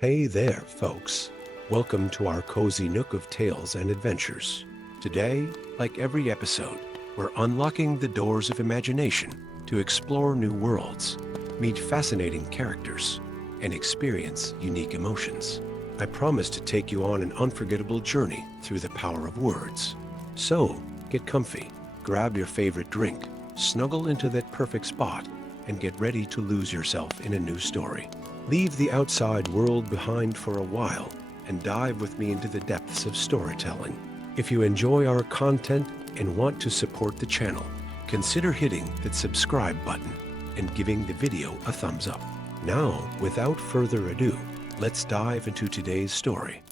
Hey there, folks. Welcome to our cozy nook of tales and adventures. Today, like every episode, we're unlocking the doors of imagination to explore new worlds, meet fascinating characters, and experience unique emotions. I promise to take you on an unforgettable journey through the power of words. So, get comfy, grab your favorite drink, snuggle into that perfect spot, and get ready to lose yourself in a new story. Leave the outside world behind for a while and dive with me into the depths of storytelling. If you enjoy our content and want to support the channel, consider hitting that subscribe button and giving the video a thumbs up. Now, without further ado, let's dive into today's story.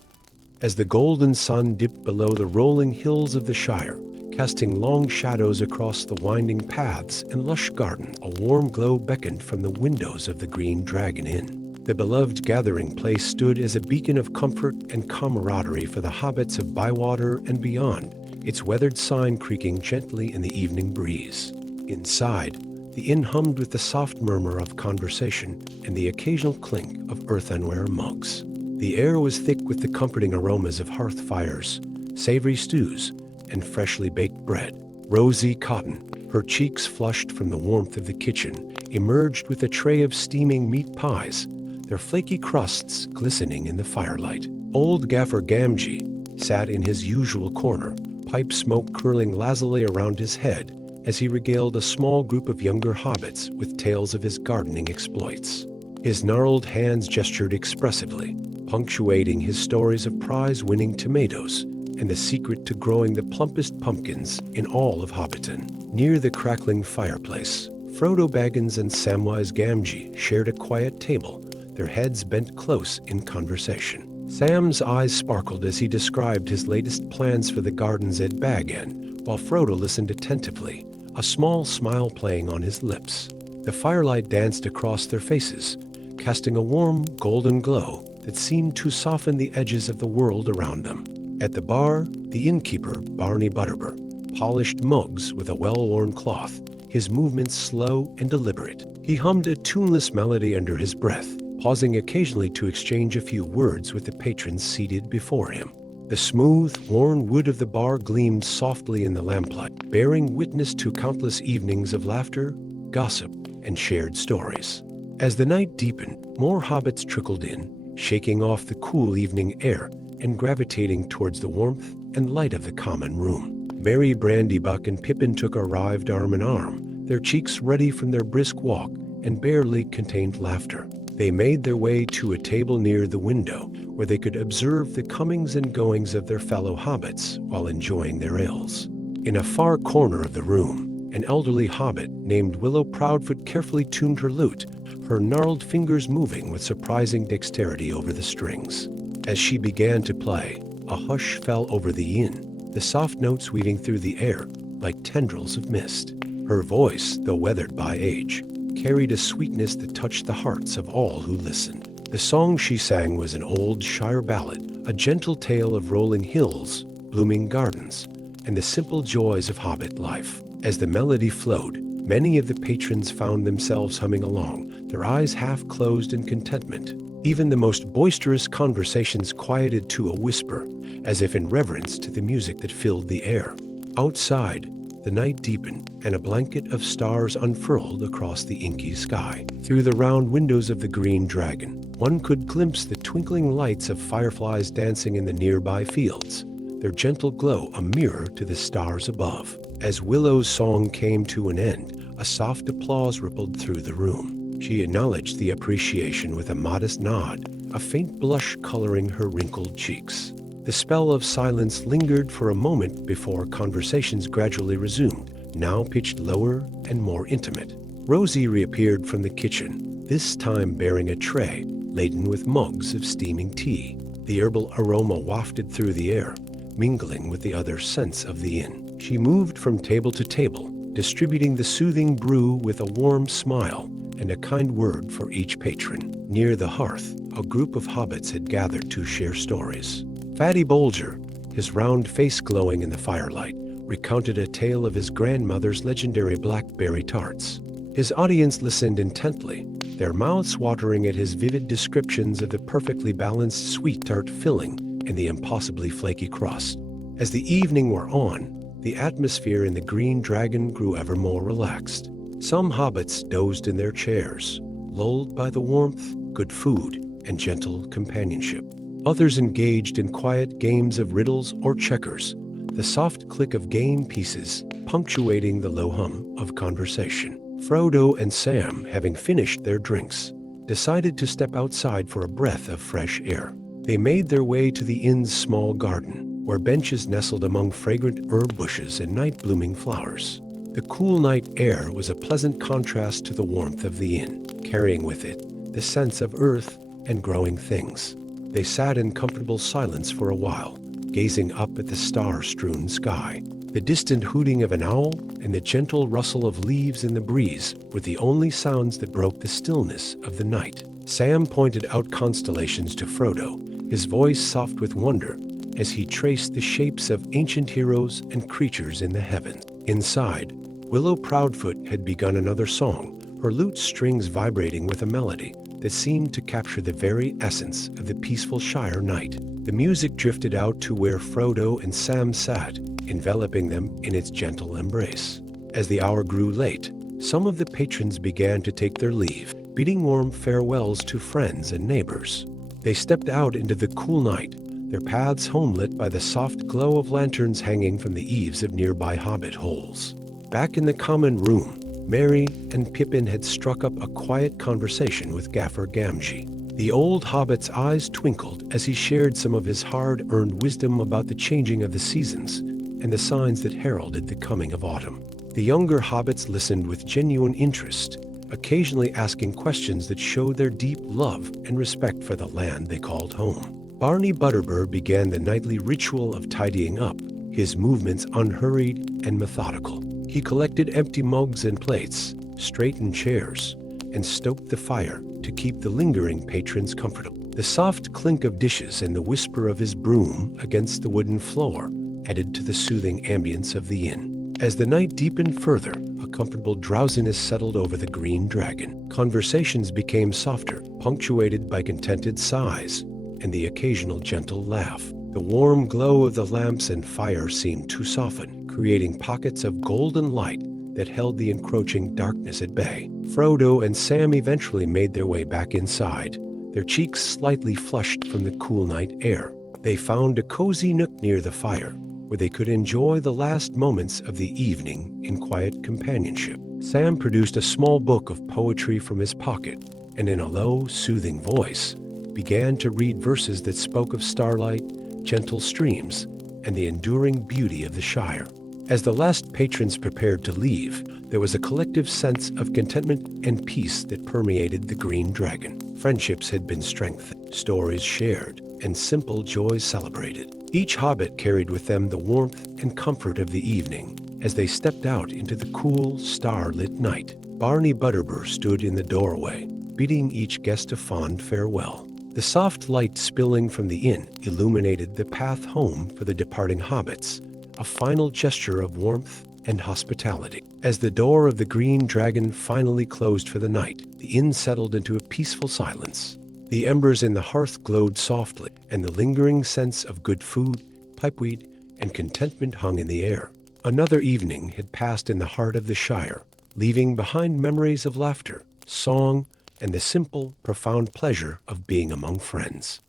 As the golden sun dipped below the rolling hills of the Shire, casting long shadows across the winding paths and lush garden, a warm glow beckoned from the windows of the Green Dragon Inn. The beloved gathering place stood as a beacon of comfort and camaraderie for the hobbits of Bywater and beyond, its weathered sign creaking gently in the evening breeze. Inside, the inn hummed with the soft murmur of conversation and the occasional clink of earthenware mugs. The air was thick with the comforting aromas of hearth fires, savory stews, and freshly baked bread. Rosie Cotton, her cheeks flushed from the warmth of the kitchen, emerged with a tray of steaming meat pies, their flaky crusts glistening in the firelight. Old Gaffer Gamgee sat in his usual corner, pipe smoke curling lazily around his head as he regaled a small group of younger hobbits with tales of his gardening exploits. His gnarled hands gestured expressively, punctuating his stories of prize-winning tomatoes and the secret to growing the plumpest pumpkins in all of Hobbiton. Near the crackling fireplace, Frodo Baggins and Samwise Gamgee shared a quiet table, their heads bent close in conversation. Sam's eyes sparkled as he described his latest plans for the gardens at Bag End, while Frodo listened attentively, a small smile playing on his lips. The firelight danced across their faces, casting a warm, golden glow that seemed to soften the edges of the world around them. At the bar, the innkeeper, Barney Butterbur, polished mugs with a well-worn cloth, his movements slow and deliberate. He hummed a tuneless melody under his breath, pausing occasionally to exchange a few words with the patrons seated before him. The smooth, worn wood of the bar gleamed softly in the lamplight, bearing witness to countless evenings of laughter, gossip, and shared stories. As the night deepened, more hobbits trickled in, shaking off the cool evening air and gravitating towards the warmth and light of the common room. Merry Brandybuck and Pippin arrived arm in arm, their cheeks ruddy from their brisk walk and barely contained laughter. They made their way to a table near the window where they could observe the comings and goings of their fellow hobbits while enjoying their ales. In a far corner of the room, an elderly hobbit named Willow Proudfoot carefully tuned her lute, her gnarled fingers moving with surprising dexterity over the strings. As she began to play, a hush fell over the inn, the soft notes weaving through the air like tendrils of mist. Her voice, though weathered by age, carried a sweetness that touched the hearts of all who listened. The song she sang was an old Shire ballad, a gentle tale of rolling hills, blooming gardens, and the simple joys of hobbit life. As the melody flowed, many of the patrons found themselves humming along, their eyes half closed in contentment. Even the most boisterous conversations quieted to a whisper, as if in reverence to the music that filled the air. Outside, the night deepened, and a blanket of stars unfurled across the inky sky. Through the round windows of the Green Dragon, one could glimpse the twinkling lights of fireflies dancing in the nearby fields, their gentle glow a mirror to the stars above. As Willow's song came to an end, a soft applause rippled through the room. She acknowledged the appreciation with a modest nod, a faint blush coloring her wrinkled cheeks. The spell of silence lingered for a moment before conversations gradually resumed, now pitched lower and more intimate. Rosie reappeared from the kitchen, this time bearing a tray laden with mugs of steaming tea. The herbal aroma wafted through the air, mingling with the other scents of the inn. She moved from table to table, distributing the soothing brew with a warm smile and a kind word for each patron. Near the hearth, a group of hobbits had gathered to share stories. Fatty Bolger, his round face glowing in the firelight, recounted a tale of his grandmother's legendary blackberry tarts. His audience listened intently, their mouths watering at his vivid descriptions of the perfectly balanced sweet tart filling and the impossibly flaky crust. As the evening wore on, the atmosphere in the Green Dragon grew ever more relaxed. Some hobbits dozed in their chairs, lulled by the warmth, good food, and gentle companionship. Others engaged in quiet games of riddles or checkers, the soft click of game pieces punctuating the low hum of conversation. Frodo and Sam, having finished their drinks, decided to step outside for a breath of fresh air. They made their way to the inn's small garden, where benches nestled among fragrant herb bushes and night-blooming flowers. The cool night air was a pleasant contrast to the warmth of the inn, carrying with it the sense of earth and growing things. They sat in comfortable silence for a while, gazing up at the star-strewn sky. The distant hooting of an owl and the gentle rustle of leaves in the breeze were the only sounds that broke the stillness of the night. Sam pointed out constellations to Frodo, his voice soft with wonder, as he traced the shapes of ancient heroes and creatures in the heavens. Inside, Willow Proudfoot had begun another song, her lute strings vibrating with a melody that seemed to capture the very essence of the peaceful Shire night. The music drifted out to where Frodo and Sam sat, enveloping them in its gentle embrace. As the hour grew late, some of the patrons began to take their leave, bidding warm farewells to friends and neighbors. They stepped out into the cool night, their paths homelit by the soft glow of lanterns hanging from the eaves of nearby hobbit-holes. Back in the common room, Merry and Pippin had struck up a quiet conversation with Gaffer Gamgee. The old hobbit's eyes twinkled as he shared some of his hard-earned wisdom about the changing of the seasons and the signs that heralded the coming of autumn. The younger hobbits listened with genuine interest, occasionally asking questions that showed their deep love and respect for the land they called home. Barney Butterbur began the nightly ritual of tidying up, his movements unhurried and methodical. He collected empty mugs and plates, straightened chairs, and stoked the fire to keep the lingering patrons comfortable. The soft clink of dishes and the whisper of his broom against the wooden floor added to the soothing ambience of the inn. As the night deepened further, a comfortable drowsiness settled over the Green Dragon. Conversations became softer, punctuated by contented sighs and the occasional gentle laugh. The warm glow of the lamps and fire seemed to soften, creating pockets of golden light that held the encroaching darkness at bay. Frodo and Sam eventually made their way back inside, their cheeks slightly flushed from the cool night air. They found a cozy nook near the fire, where they could enjoy the last moments of the evening in quiet companionship. Sam produced a small book of poetry from his pocket, and in a low, soothing voice, began to read verses that spoke of starlight, gentle streams, and the enduring beauty of the Shire. As the last patrons prepared to leave, there was a collective sense of contentment and peace that permeated the Green Dragon. Friendships had been strengthened, stories shared, and simple joys celebrated. Each hobbit carried with them the warmth and comfort of the evening as they stepped out into the cool, star-lit night. Barney Butterbur stood in the doorway, bidding each guest a fond farewell. The soft light spilling from the inn illuminated the path home for the departing hobbits, a final gesture of warmth and hospitality. As the door of the Green Dragon finally closed for the night, the inn settled into a peaceful silence. The embers in the hearth glowed softly, and the lingering sense of good food, pipeweed, and contentment hung in the air. Another evening had passed in the heart of the Shire, leaving behind memories of laughter, song, and the simple, profound pleasure of being among friends.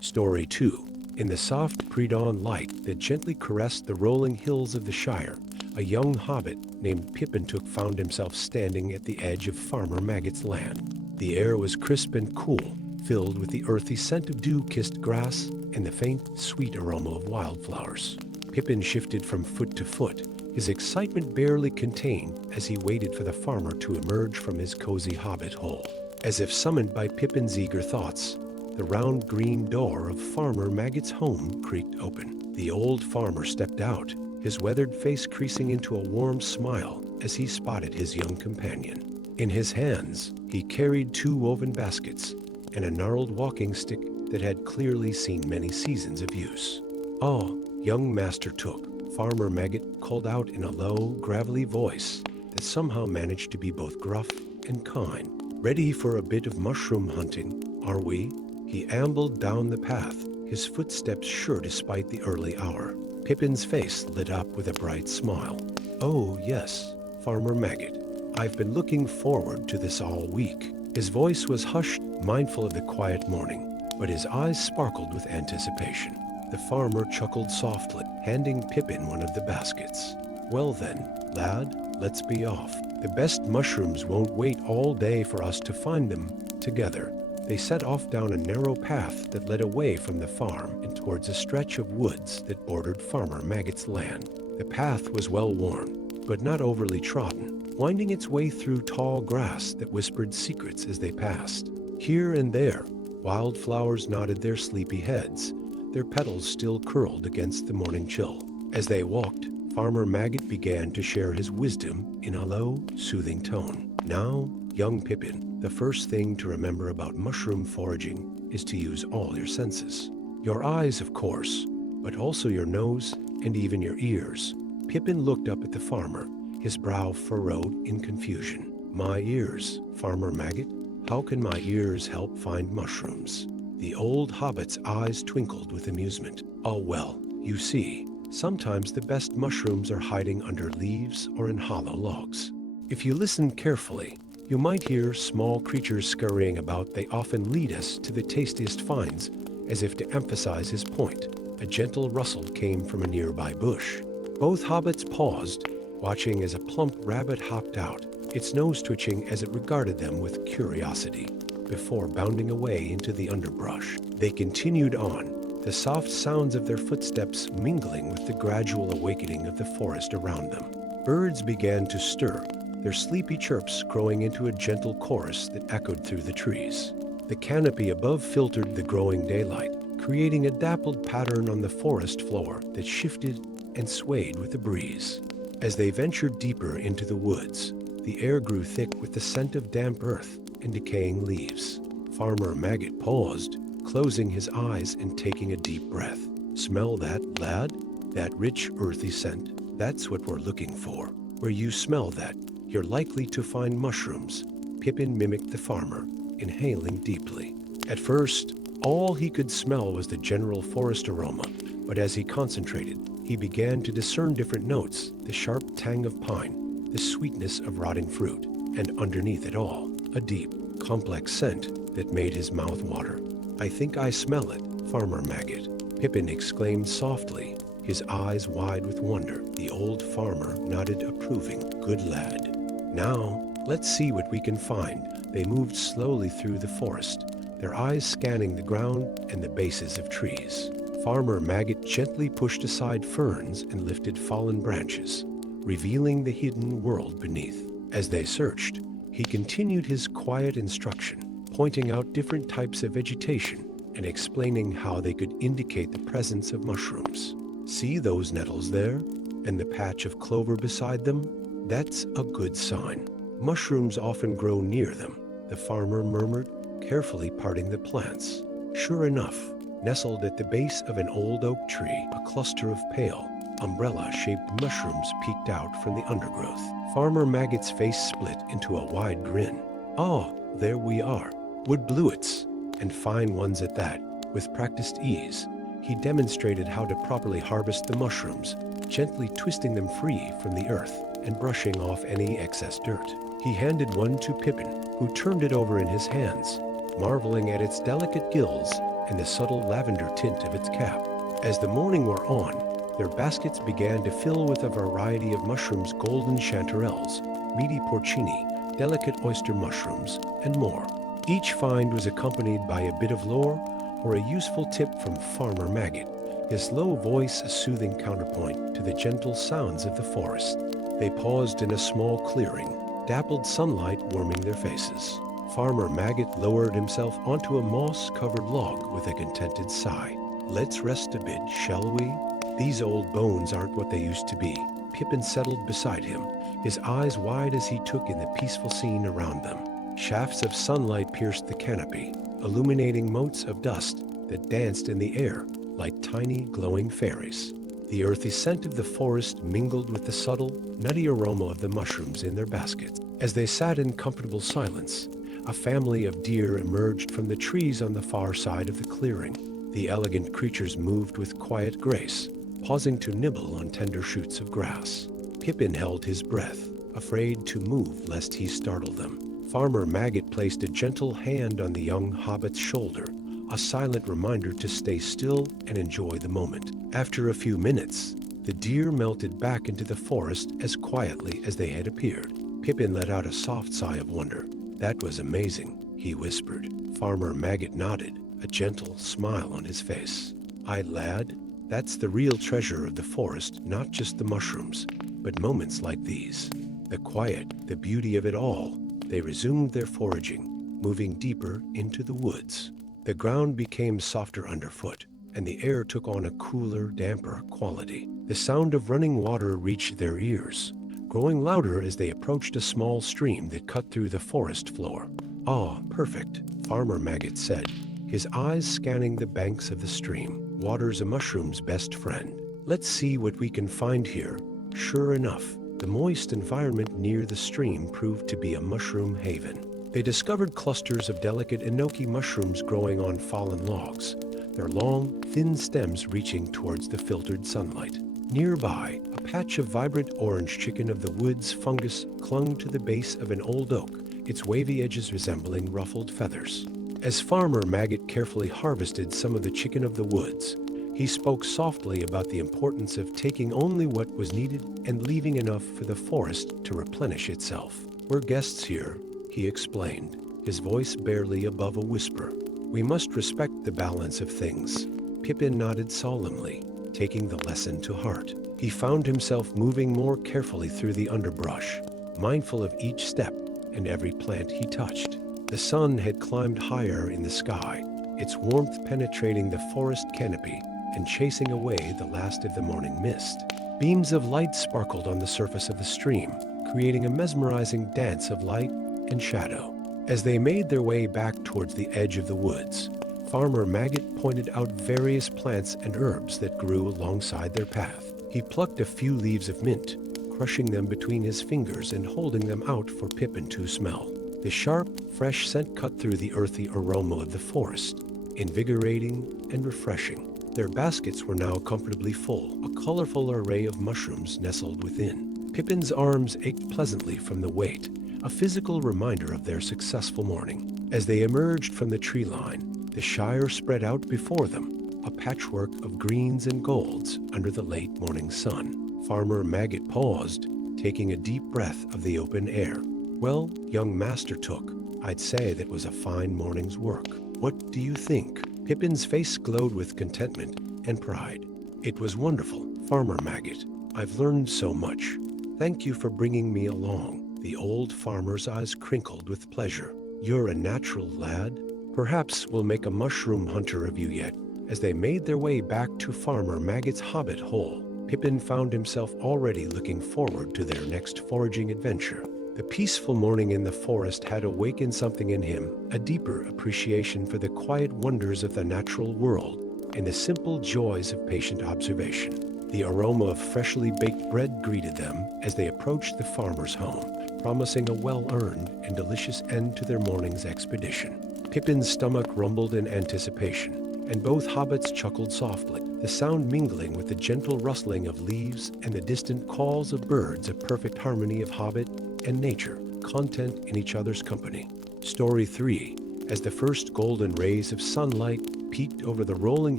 Story 2. In the soft pre-dawn light that gently caressed the rolling hills of the Shire, a young hobbit named Pippin found himself standing at the edge of Farmer Maggot's land. The air was crisp and cool, filled with the earthy scent of dew-kissed grass and the faint, sweet aroma of wildflowers. Pippin shifted from foot to foot, his excitement barely contained as he waited for the farmer to emerge from his cozy hobbit hole. As if summoned by Pippin's eager thoughts, the round green door of Farmer Maggot's home creaked open. The old farmer stepped out, his weathered face creasing into a warm smile as he spotted his young companion. In his hands, he carried 2 woven baskets and a gnarled walking stick that had clearly seen many seasons of use. "Ah, young Master Took," Farmer Maggot called out in a low, gravelly voice that somehow managed to be both gruff and kind. Ready for a bit of mushroom hunting, are we? He ambled down the path, his footsteps sure despite the early hour. Pippin's face lit up with a bright smile. Oh, yes, Farmer Maggot. I've been looking forward to this all week. His voice was hushed, mindful of the quiet morning, but his eyes sparkled with anticipation. The farmer chuckled softly, handing Pippin one of the baskets. Well then, lad, let's be off. The best mushrooms won't wait all day for us to find them together. They set off down a narrow path that led away from the farm and towards a stretch of woods that bordered Farmer Maggot's land. The path was well worn, but not overly trodden, winding its way through tall grass that whispered secrets as they passed. Here and there, wildflowers nodded their sleepy heads, their petals still curled against the morning chill. As they walked, Farmer Maggot began to share his wisdom in a low, soothing tone. Now, young Pippin, the first thing to remember about mushroom foraging is to use all your senses. Your eyes, of course, but also your nose and even your ears. Pippin looked up at the farmer, his brow furrowed in confusion. My ears, Farmer Maggot? How can my ears help find mushrooms? The old hobbit's eyes twinkled with amusement. Oh well, you see, sometimes the best mushrooms are hiding under leaves or in hollow logs. If you listen carefully, you might hear small creatures scurrying about. They often lead us to the tastiest finds, as if to emphasize his point. A gentle rustle came from a nearby bush. Both hobbits paused, watching as a plump rabbit hopped out, its nose twitching as it regarded them with curiosity. Before bounding away into the underbrush, they continued on, the soft sounds of their footsteps mingling with the gradual awakening of the forest around them. Birds began to stir, their sleepy chirps growing into a gentle chorus that echoed through the trees. The canopy above filtered the growing daylight, creating a dappled pattern on the forest floor that shifted and swayed with the breeze. As they ventured deeper into the woods, the air grew thick with the scent of damp earth and decaying leaves. Farmer Maggot paused, closing his eyes and taking a deep breath. Smell that, lad? That rich, earthy scent? That's what we're looking for. Where you smell that, you're likely to find mushrooms. Pippin mimicked the farmer, inhaling deeply. At first, all he could smell was the general forest aroma, but as he concentrated, he began to discern different notes, the sharp tang of pine, the sweetness of rotting fruit, and underneath it all, a deep, complex scent that made his mouth water. I think I smell it, Farmer Maggot, Pippin exclaimed softly, his eyes wide with wonder. The old farmer nodded approving. Good lad. Now, let's see what we can find. They moved slowly through the forest, their eyes scanning the ground and the bases of trees. Farmer Maggot gently pushed aside ferns and lifted fallen branches, revealing the hidden world beneath. As they searched, he continued his quiet instruction, pointing out different types of vegetation and explaining how they could indicate the presence of mushrooms. See those nettles there? And the patch of clover beside them? That's a good sign. Mushrooms often grow near them, the farmer murmured, carefully parting the plants. Sure enough, nestled at the base of an old oak tree, a cluster of pale, umbrella-shaped mushrooms peeked out from the undergrowth. Farmer Maggot's face split into a wide grin. Oh, there we are. Wood bluets, and fine ones at that. With practiced ease, he demonstrated how to properly harvest the mushrooms, gently twisting them free from the earth and brushing off any excess dirt. He handed one to Pippin, who turned it over in his hands, marveling at its delicate gills and the subtle lavender tint of its cap. As the morning wore on, their baskets began to fill with a variety of mushrooms: golden chanterelles, meaty porcini, delicate oyster mushrooms, and more. Each find was accompanied by a bit of lore or a useful tip from Farmer Maggot, his low voice a soothing counterpoint to the gentle sounds of the forest. They paused in a small clearing, dappled sunlight warming their faces. Farmer Maggot lowered himself onto a moss-covered log with a contented sigh. Let's rest a bit, shall we? These old bones aren't what they used to be. Pippin settled beside him, his eyes wide as he took in the peaceful scene around them. Shafts of sunlight pierced the canopy, illuminating motes of dust that danced in the air like tiny glowing fairies. The earthy scent of the forest mingled with the subtle, nutty aroma of the mushrooms in their baskets. As they sat in comfortable silence, A family of deer emerged from the trees on the far side of the clearing. The elegant creatures moved with quiet grace, pausing to nibble on tender shoots of grass. Pippin held his breath, afraid to move lest he startle them. Farmer Maggot placed a gentle hand on the young hobbit's shoulder, a silent reminder to stay still and enjoy the moment. After a few minutes, the deer melted back into the forest as quietly as they had appeared. Pippin let out a soft sigh of wonder. "That was amazing," he whispered. Farmer Maggot nodded, a gentle smile on his face. "Aye, lad, that's the real treasure of the forest, not just the mushrooms, but moments like these. The quiet, the beauty of it all." They resumed their foraging, moving deeper into the woods. The ground became softer underfoot, and the air took on a cooler, damper quality. The sound of running water reached their ears, growing louder as they approached a small stream that cut through the forest floor. "Ah, perfect," Farmer Maggot said, his eyes scanning the banks of the stream. "Water's a mushroom's best friend. Let's see what we can find here." Sure enough, the moist environment near the stream proved to be a mushroom haven. They discovered clusters of delicate enoki mushrooms growing on fallen logs, their long, thin stems reaching towards the filtered sunlight. Nearby, a patch of vibrant orange chicken of the woods fungus clung to the base of an old oak, its wavy edges resembling ruffled feathers. As Farmer Maggot carefully harvested some of the chicken of the woods, he spoke softly about the importance of taking only what was needed and leaving enough for the forest to replenish itself. "We're guests here," he explained, his voice barely above a whisper. "We must respect the balance of things." Pippin nodded solemnly, taking the lesson to heart. He found himself moving more carefully through the underbrush, mindful of each step and every plant he touched. The sun had climbed higher in the sky, its warmth penetrating the forest canopy and chasing away the last of the morning mist. Beams of light sparkled on the surface of the stream, creating a mesmerizing dance of light and shadow. As they made their way back towards the edge of the woods, Farmer Maggot pointed out various plants and herbs that grew alongside their path. He plucked a few leaves of mint, crushing them between his fingers and holding them out for Pippin to smell. The sharp, fresh scent cut through the earthy aroma of the forest, invigorating and refreshing. Their baskets were now comfortably full, a colorful array of mushrooms nestled within. Pippin's arms ached pleasantly from the weight, a physical reminder of their successful morning. As they emerged from the tree line, the Shire spread out before them, a patchwork of greens and golds under the late morning sun. Farmer Maggot paused, taking a deep breath of the open air. "Well, young Master Took, I'd say that was a fine morning's work. What do you think?" Pippin's face glowed with contentment and pride. "It was wonderful, Farmer Maggot. I've learned so much. Thank you for bringing me along." The old farmer's eyes crinkled with pleasure. "You're a natural lad. Perhaps we'll make a mushroom hunter of you yet." As they made their way back to Farmer Maggot's hobbit hole, Pippin found himself already looking forward to their next foraging adventure. The peaceful morning in the forest had awakened something in him, a deeper appreciation for the quiet wonders of the natural world and the simple joys of patient observation. The aroma of freshly baked bread greeted them as they approached the farmer's home, promising a well-earned and delicious end to their morning's expedition. Pippin's stomach rumbled in anticipation, and both hobbits chuckled softly, the sound mingling with the gentle rustling of leaves and the distant calls of birds, a perfect harmony of hobbit and nature, content in each other's company. Story 3. As the first golden rays of sunlight peeked over the rolling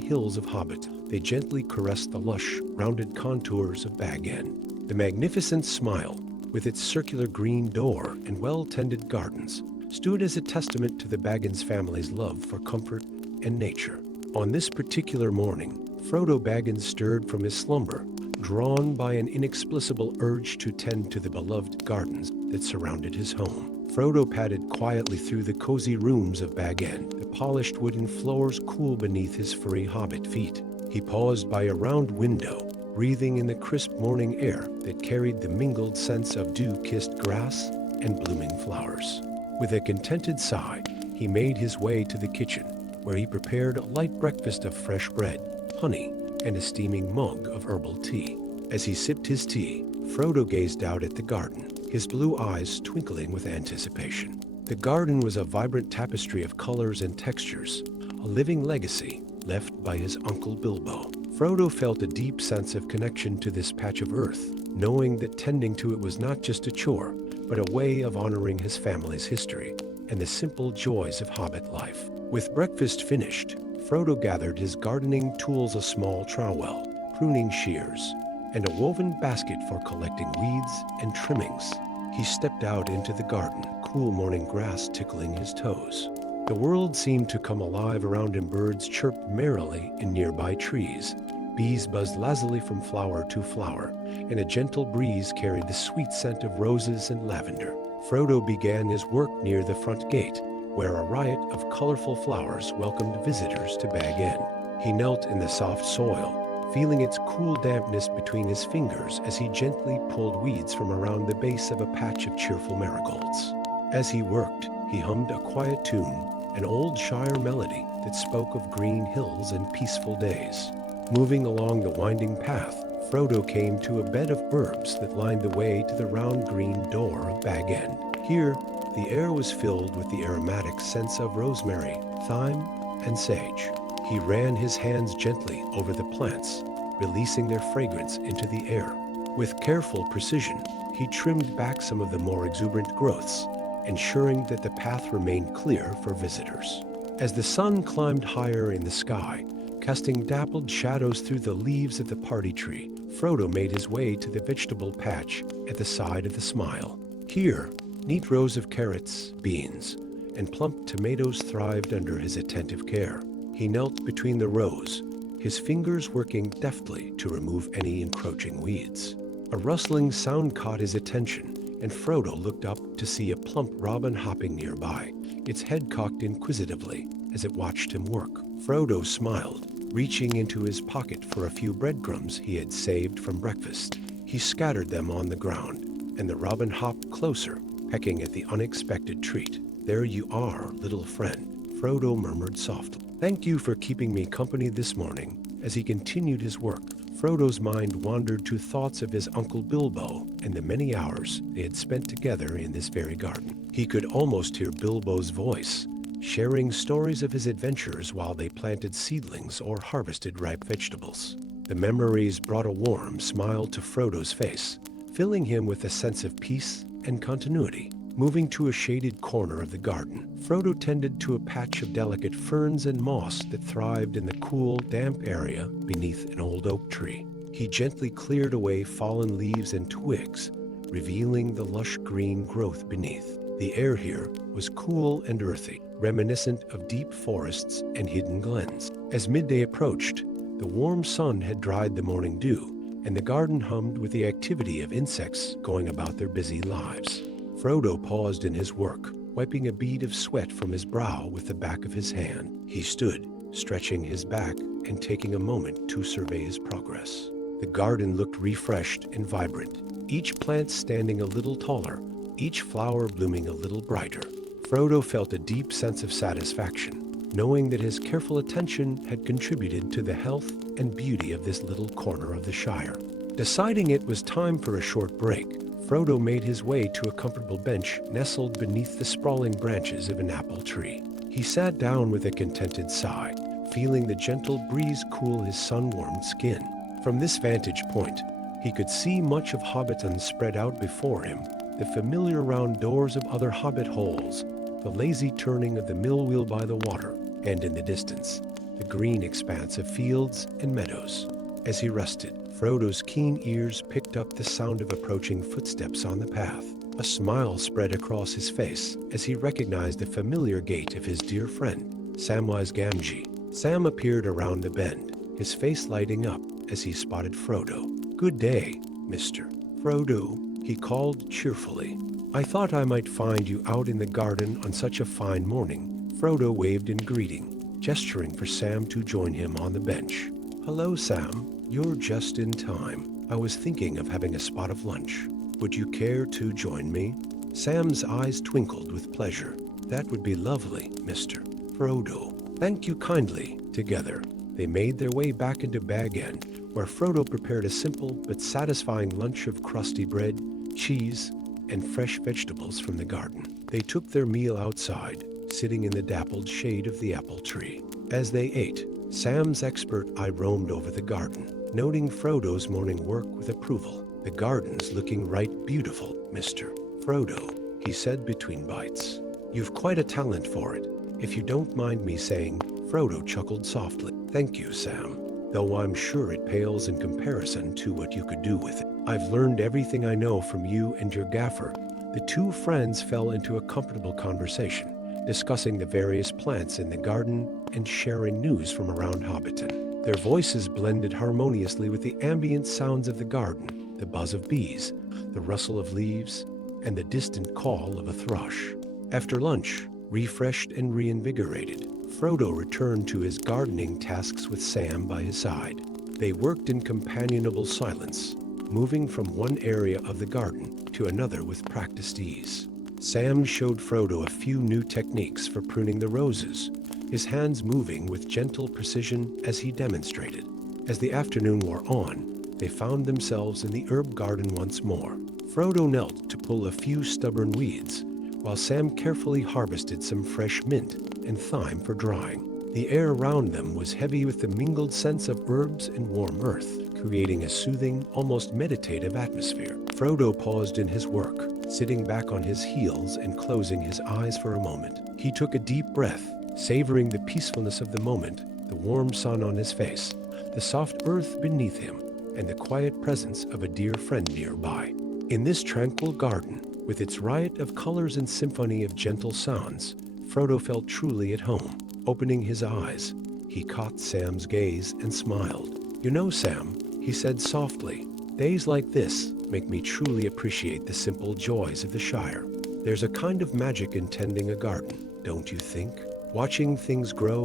hills of Hobbit, they gently caressed the lush, rounded contours of Bag End. The magnificent smile, with its circular green door and well-tended gardens, stood as a testament to the Baggins family's love for comfort and nature. On this particular morning, Frodo Baggins stirred from his slumber, drawn by an inexplicable urge to tend to the beloved gardens that surrounded his home. Frodo padded quietly through the cozy rooms of Bag End, the polished wooden floors cool beneath his furry hobbit feet. He paused by a round window, breathing in the crisp morning air that carried the mingled scents of dew-kissed grass and blooming flowers. With a contented sigh, he made his way to the kitchen, where he prepared a light breakfast of fresh bread, honey, and a steaming mug of herbal tea. As he sipped his tea, Frodo gazed out at the garden, his blue eyes twinkling with anticipation. The garden was a vibrant tapestry of colors and textures, a living legacy left by his Uncle Bilbo. Frodo felt a deep sense of connection to this patch of earth, knowing that tending to it was not just a chore, but a way of honoring his family's history and the simple joys of hobbit life. With breakfast finished, Frodo gathered his gardening tools, a small trowel, pruning shears, and a woven basket for collecting weeds and trimmings. He stepped out into the garden, cool morning grass tickling his toes. The world seemed to come alive around him. Birds chirped merrily in nearby trees. Bees buzzed lazily from flower to flower, and a gentle breeze carried the sweet scent of roses and lavender. Frodo began his work near the front gate, where a riot of colorful flowers welcomed visitors to Bag End. He knelt in the soft soil, feeling its cool dampness between his fingers as he gently pulled weeds from around the base of a patch of cheerful marigolds. As he worked, he hummed a quiet tune, an old Shire melody that spoke of green hills and peaceful days. Moving along the winding path, Frodo came to a bed of herbs that lined the way to the round green door of Bag End. Here, the air was filled with the aromatic scents of rosemary, thyme, and sage. He ran his hands gently over the plants, releasing their fragrance into the air. With careful precision, he trimmed back some of the more exuberant growths, ensuring that the path remained clear for visitors. As the sun climbed higher in the sky, casting dappled shadows through the leaves of the party tree, Frodo made his way to the vegetable patch at the side of the Smile. Here, neat rows of carrots, beans, and plump tomatoes thrived under his attentive care. He knelt between the rows, his fingers working deftly to remove any encroaching weeds. A rustling sound caught his attention, and Frodo looked up to see a plump robin hopping nearby, its head cocked inquisitively as it watched him work. Frodo smiled, reaching into his pocket for a few breadcrumbs he had saved from breakfast. He scattered them on the ground, and the robin hopped closer, pecking at the unexpected treat. "There you are, little friend," Frodo murmured softly. "Thank you for keeping me company this morning." As he continued his work, Frodo's mind wandered to thoughts of his Uncle Bilbo and the many hours they had spent together in this very garden. He could almost hear Bilbo's voice, sharing stories of his adventures while they planted seedlings or harvested ripe vegetables. The memories brought a warm smile to Frodo's face, filling him with a sense of peace and continuity. Moving to a shaded corner of the garden, Frodo tended to a patch of delicate ferns and moss that thrived in the cool, damp area beneath an old oak tree. He gently cleared away fallen leaves and twigs, revealing the lush green growth beneath. The air here was cool and earthy, reminiscent of deep forests and hidden glens. As midday approached, the warm sun had dried the morning dew, and the garden hummed with the activity of insects going about their busy lives. Frodo paused in his work, wiping a bead of sweat from his brow with the back of his hand. He stood, stretching his back and taking a moment to survey his progress. The garden looked refreshed and vibrant, each plant standing a little taller, each flower blooming a little brighter. Frodo felt a deep sense of satisfaction, knowing that his careful attention had contributed to the health and beauty of this little corner of the Shire. Deciding it was time for a short break, Frodo made his way to a comfortable bench nestled beneath the sprawling branches of an apple tree. He sat down with a contented sigh, feeling the gentle breeze cool his sun-warmed skin. From this vantage point, he could see much of Hobbiton spread out before him, the familiar round doors of other hobbit-holes, the lazy turning of the mill wheel by the water, and in the distance, the green expanse of fields and meadows. As he rested, Frodo's keen ears picked up the sound of approaching footsteps on the path. A smile spread across his face as he recognized the familiar gait of his dear friend, Samwise Gamgee. Sam appeared around the bend, his face lighting up as he spotted Frodo. "Good day, Mr. Frodo," he called cheerfully. "I thought I might find you out in the garden on such a fine morning." Frodo waved in greeting, gesturing for Sam to join him on the bench. "Hello, Sam. You're just in time. I was thinking of having a spot of lunch. Would you care to join me?" Sam's eyes twinkled with pleasure. "That would be lovely, Mr. Frodo. Thank you kindly." Together, they made their way back into Bag End, where Frodo prepared a simple but satisfying lunch of crusty bread, cheese, and fresh vegetables from the garden. They took their meal outside, sitting in the dappled shade of the apple tree. As they ate, Sam's expert eye roamed over the garden, noting Frodo's morning work with approval. "The garden's looking right beautiful, Mr. Frodo," he said between bites. "You've quite a talent for it, if you don't mind me saying," Frodo chuckled softly. "Thank you, Sam, though I'm sure it pales in comparison to what you could do with it. I've learned everything I know from you and your gaffer." The two friends fell into a comfortable conversation, discussing the various plants in the garden and sharing news from around Hobbiton. Their voices blended harmoniously with the ambient sounds of the garden, the buzz of bees, the rustle of leaves, and the distant call of a thrush. After lunch, refreshed and reinvigorated, Frodo returned to his gardening tasks with Sam by his side. They worked in companionable silence, moving from one area of the garden to another with practiced ease. Sam showed Frodo a few new techniques for pruning the roses, his hands moving with gentle precision as he demonstrated. As the afternoon wore on, they found themselves in the herb garden once more. Frodo knelt to pull a few stubborn weeds, while Sam carefully harvested some fresh mint and thyme for drying. The air around them was heavy with the mingled scents of herbs and warm earth, creating a soothing, almost meditative atmosphere. Frodo paused in his work, sitting back on his heels and closing his eyes for a moment. He took a deep breath, savoring the peacefulness of the moment, the warm sun on his face, the soft earth beneath him, and the quiet presence of a dear friend nearby. In this tranquil garden, with its riot of colors and symphony of gentle sounds, Frodo felt truly at home. Opening his eyes, he caught Sam's gaze and smiled. "You know, Sam," he said softly, "days like this make me truly appreciate the simple joys of the Shire. There's a kind of magic in tending a garden, don't you think? Watching things grow,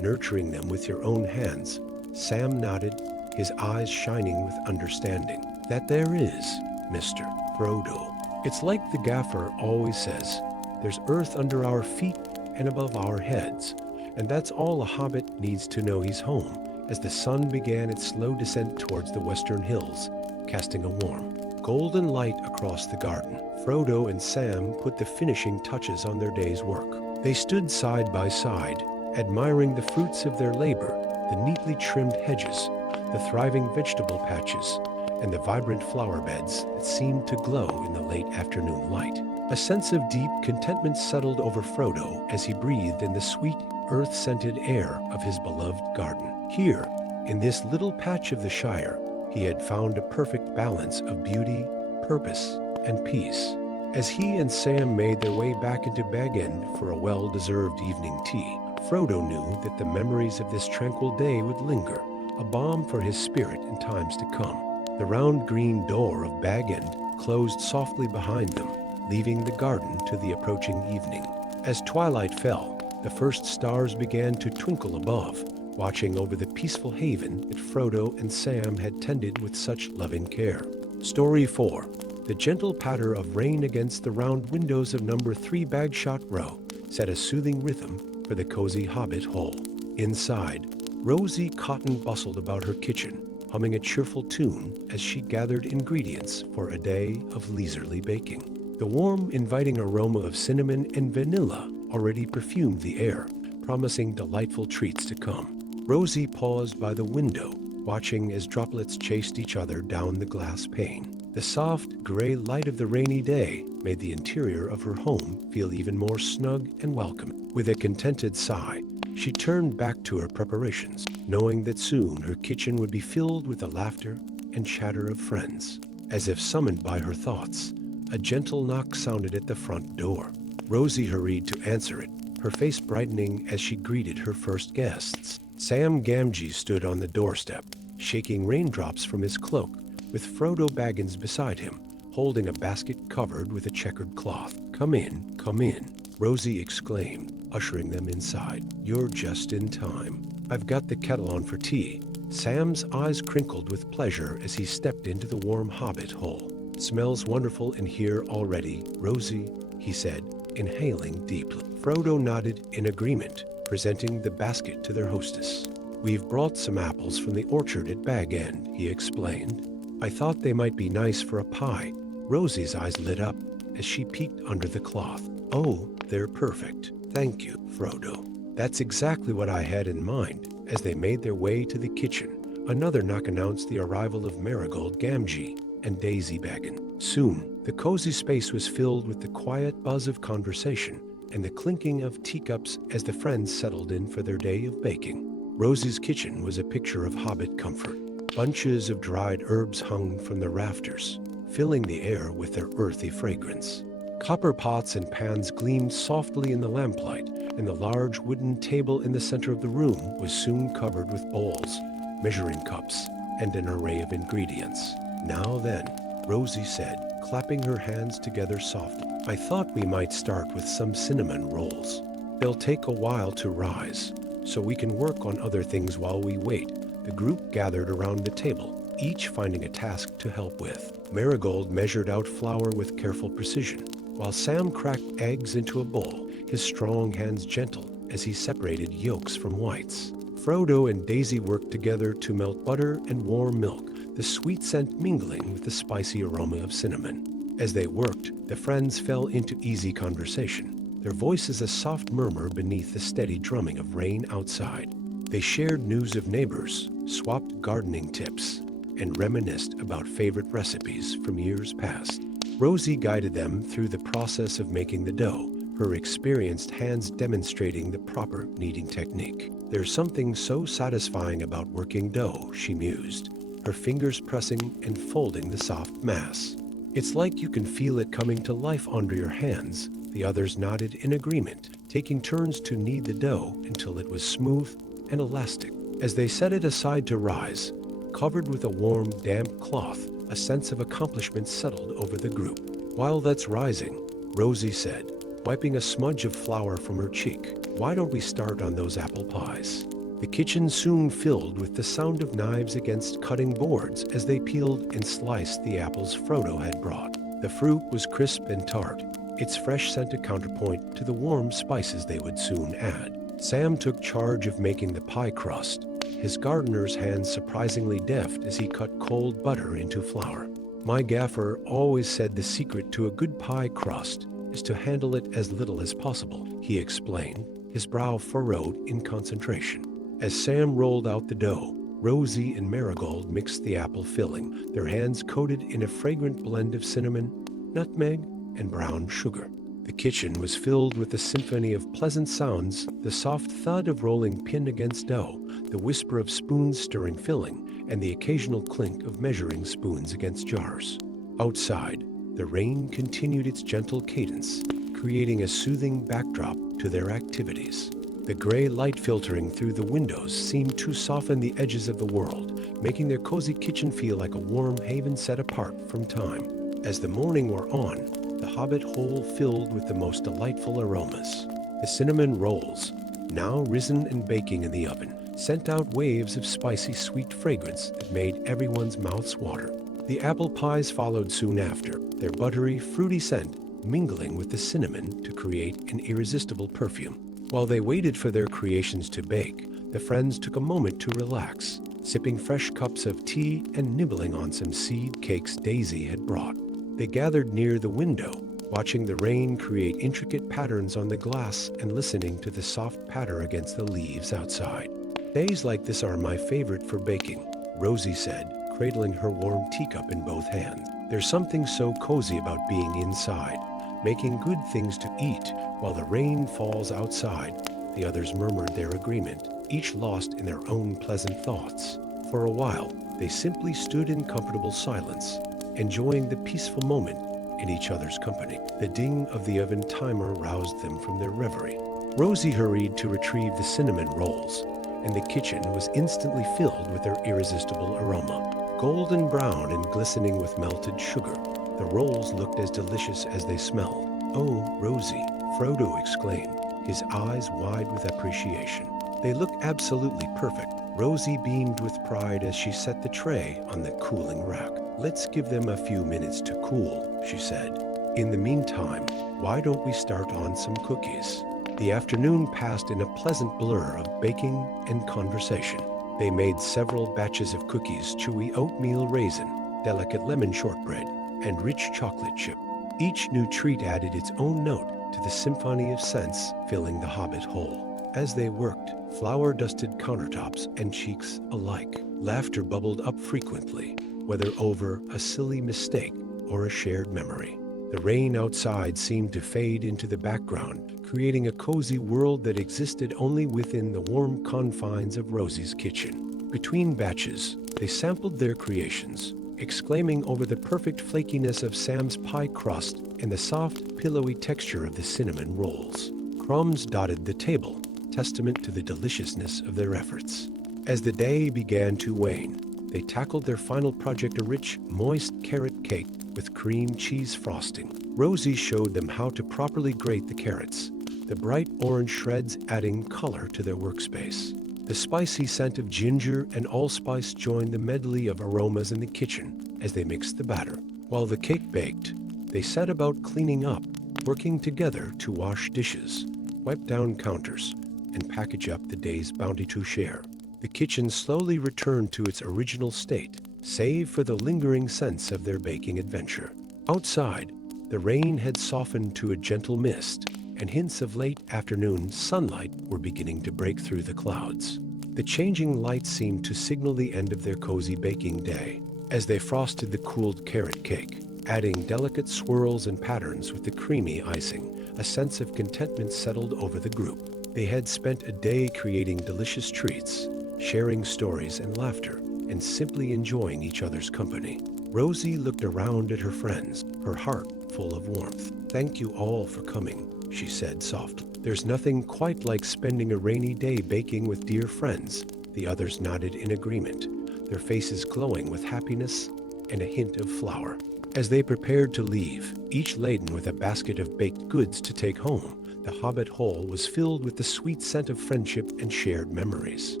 nurturing them with your own hands." Sam nodded, his eyes shining with understanding. "That there is, Mr. Frodo. It's like the gaffer always says, there's earth under our feet and above our heads, and that's all a hobbit needs to know he's home." As the sun began its slow descent towards the western hills, casting a warm, golden light across the garden, Frodo and Sam put the finishing touches on their day's work. They stood side by side, admiring the fruits of their labor, the neatly trimmed hedges, the thriving vegetable patches, and the vibrant flower beds that seemed to glow in the late afternoon light. A sense of deep contentment settled over Frodo as he breathed in the sweet, earth-scented air of his beloved garden. Here, in this little patch of the Shire, he had found a perfect balance of beauty, purpose, and peace. As he and Sam made their way back into Bag End for a well-deserved evening tea, Frodo knew that the memories of this tranquil day would linger, a balm for his spirit in times to come. The round green door of Bag End closed softly behind them, leaving the garden to the approaching evening. As twilight fell, the first stars began to twinkle above, watching over the peaceful haven that Frodo and Sam had tended with such loving care. Story 4. The gentle patter of rain against the round windows of number 3 Bagshot Row set a soothing rhythm for the cozy hobbit hole. Inside, Rosie Cotton bustled about her kitchen, humming a cheerful tune as she gathered ingredients for a day of leisurely baking. The warm, inviting aroma of cinnamon and vanilla already perfumed the air, promising delightful treats to come. Rosie paused by the window, watching as droplets chased each other down the glass pane. The soft, gray light of the rainy day made the interior of her home feel even more snug and welcome. With a contented sigh, she turned back to her preparations, knowing that soon her kitchen would be filled with the laughter and chatter of friends. As if summoned by her thoughts, a gentle knock sounded at the front door. Rosie hurried to answer it, her face brightening as she greeted her first guests. Sam Gamgee stood on the doorstep, shaking raindrops from his cloak, with Frodo Baggins beside him, holding a basket covered with a checkered cloth. Come in, Rosie exclaimed, ushering them inside. "You're just in time. I've got the kettle on for tea." Sam's eyes crinkled with pleasure as he stepped into the warm hobbit hole. "Smells wonderful in here already, Rosie," he said, inhaling deeply. Frodo nodded in agreement, presenting the basket to their hostess. "We've brought some apples from the orchard at Bag End," he explained. "I thought they might be nice for a pie." Rosie's eyes lit up as she peeked under the cloth. "Oh, they're perfect. Thank you, Frodo." "That's exactly what I had in mind." As they made their way to the kitchen, another knock announced the arrival of Marigold Gamgee and Daisy Baggin. Soon, the cozy space was filled with the quiet buzz of conversation and the clinking of teacups as the friends settled in for their day of baking. Rosie's kitchen was a picture of hobbit comfort. Bunches of dried herbs hung from the rafters, filling the air with their earthy fragrance. Copper pots and pans gleamed softly in the lamplight, and the large wooden table in the center of the room was soon covered with bowls, measuring cups, and an array of ingredients. "Now then," Rosie said, clapping her hands together softly, "I thought we might start with some cinnamon rolls. They'll take a while to rise, so we can work on other things while we wait." The group gathered around the table, each finding a task to help with. Marigold measured out flour with careful precision, while Sam cracked eggs into a bowl, his strong hands gentle as he separated yolks from whites. Frodo and Daisy worked together to melt butter and warm milk, the sweet scent mingling with the spicy aroma of cinnamon. As they worked, the friends fell into easy conversation, their voices a soft murmur beneath the steady drumming of rain outside. They shared news of neighbors, swapped gardening tips, and reminisced about favorite recipes from years past. Rosie guided them through the process of making the dough, her experienced hands demonstrating the proper kneading technique. "There's something so satisfying about working dough," she mused, her fingers pressing and folding the soft mass. "It's like you can feel it coming to life under your hands." The others nodded in agreement, taking turns to knead the dough until it was smooth and elastic. As they set it aside to rise, covered with a warm, damp cloth, a sense of accomplishment settled over the group. "While that's rising," Rosie said, wiping a smudge of flour from her cheek, "why don't we start on those apple pies?" The kitchen soon filled with the sound of knives against cutting boards as they peeled and sliced the apples Frodo had brought. The fruit was crisp and tart, its fresh scent a counterpoint to the warm spices they would soon add. Sam took charge of making the pie crust, his gardener's hands surprisingly deft as he cut cold butter into flour. "My gaffer always said the secret to a good pie crust is to handle it as little as possible," he explained, his brow furrowed in concentration. As Sam rolled out the dough, Rosie and Marigold mixed the apple filling, their hands coated in a fragrant blend of cinnamon, nutmeg, and brown sugar. The kitchen was filled with a symphony of pleasant sounds, the soft thud of rolling pin against dough, the whisper of spoons stirring filling, and the occasional clink of measuring spoons against jars. Outside, the rain continued its gentle cadence, creating a soothing backdrop to their activities. The gray light filtering through the windows seemed to soften the edges of the world, making their cozy kitchen feel like a warm haven set apart from time. As the morning wore on, the hobbit-hole filled with the most delightful aromas. The cinnamon rolls, now risen and baking in the oven, sent out waves of spicy sweet fragrance that made everyone's mouths water. The apple pies followed soon after, their buttery, fruity scent mingling with the cinnamon to create an irresistible perfume. While they waited for their creations to bake, the friends took a moment to relax, sipping fresh cups of tea and nibbling on some seed cakes Daisy had brought. They gathered near the window, watching the rain create intricate patterns on the glass and listening to the soft patter against the leaves outside. "Days like this are my favorite for baking," Rosie said, cradling her warm teacup in both hands. "There's something so cozy about being inside, making good things to eat while the rain falls outside." The others murmured their agreement, each lost in their own pleasant thoughts. For a while, they simply stood in comfortable silence, enjoying the peaceful moment in each other's company. The ding of the oven timer roused them from their reverie. Rosie hurried to retrieve the cinnamon rolls, and the kitchen was instantly filled with their irresistible aroma. Golden brown and glistening with melted sugar, the rolls looked as delicious as they smelled. "Oh, Rosie," Frodo exclaimed, his eyes wide with appreciation. "They look absolutely perfect." Rosie beamed with pride as she set the tray on the cooling rack. "Let's give them a few minutes to cool," she said. "In the meantime, why don't we start on some cookies?" The afternoon passed in a pleasant blur of baking and conversation. They made several batches of cookies, chewy oatmeal raisin, delicate lemon shortbread, and rich chocolate chip. Each new treat added its own note to the symphony of scents filling the hobbit hole. As they worked, flour-dusted countertops and cheeks alike. Laughter bubbled up frequently, whether over a silly mistake or a shared memory. The rain outside seemed to fade into the background, creating a cozy world that existed only within the warm confines of Rosie's kitchen. Between batches, they sampled their creations, exclaiming over the perfect flakiness of Sam's pie crust and the soft, pillowy texture of the cinnamon rolls. Crumbs dotted the table, testament to the deliciousness of their efforts. As the day began to wane, they tackled their final project, a rich, moist carrot cake with cream cheese frosting. Rosie showed them how to properly grate the carrots, the bright orange shreds adding color to their workspace. The spicy scent of ginger and allspice joined the medley of aromas in the kitchen as they mixed the batter. While the cake baked, they set about cleaning up, working together to wash dishes, wipe down counters, and package up the day's bounty to Shire. The kitchen slowly returned to its original state, save for the lingering sense of their baking adventure. Outside, the rain had softened to a gentle mist, and hints of late afternoon sunlight were beginning to break through the clouds. The changing light seemed to signal the end of their cozy baking day. As they frosted the cooled carrot cake, adding delicate swirls and patterns with the creamy icing, a sense of contentment settled over the group. They had spent a day creating delicious treats, sharing stories and laughter, and simply enjoying each other's company. Rosie looked around at her friends, her heart full of warmth. "Thank you all for coming," she said softly. "There's nothing quite like spending a rainy day baking with dear friends." The others nodded in agreement, their faces glowing with happiness and a hint of flour. As they prepared to leave, each laden with a basket of baked goods to take home, the hobbit hole was filled with the sweet scent of friendship and shared memories.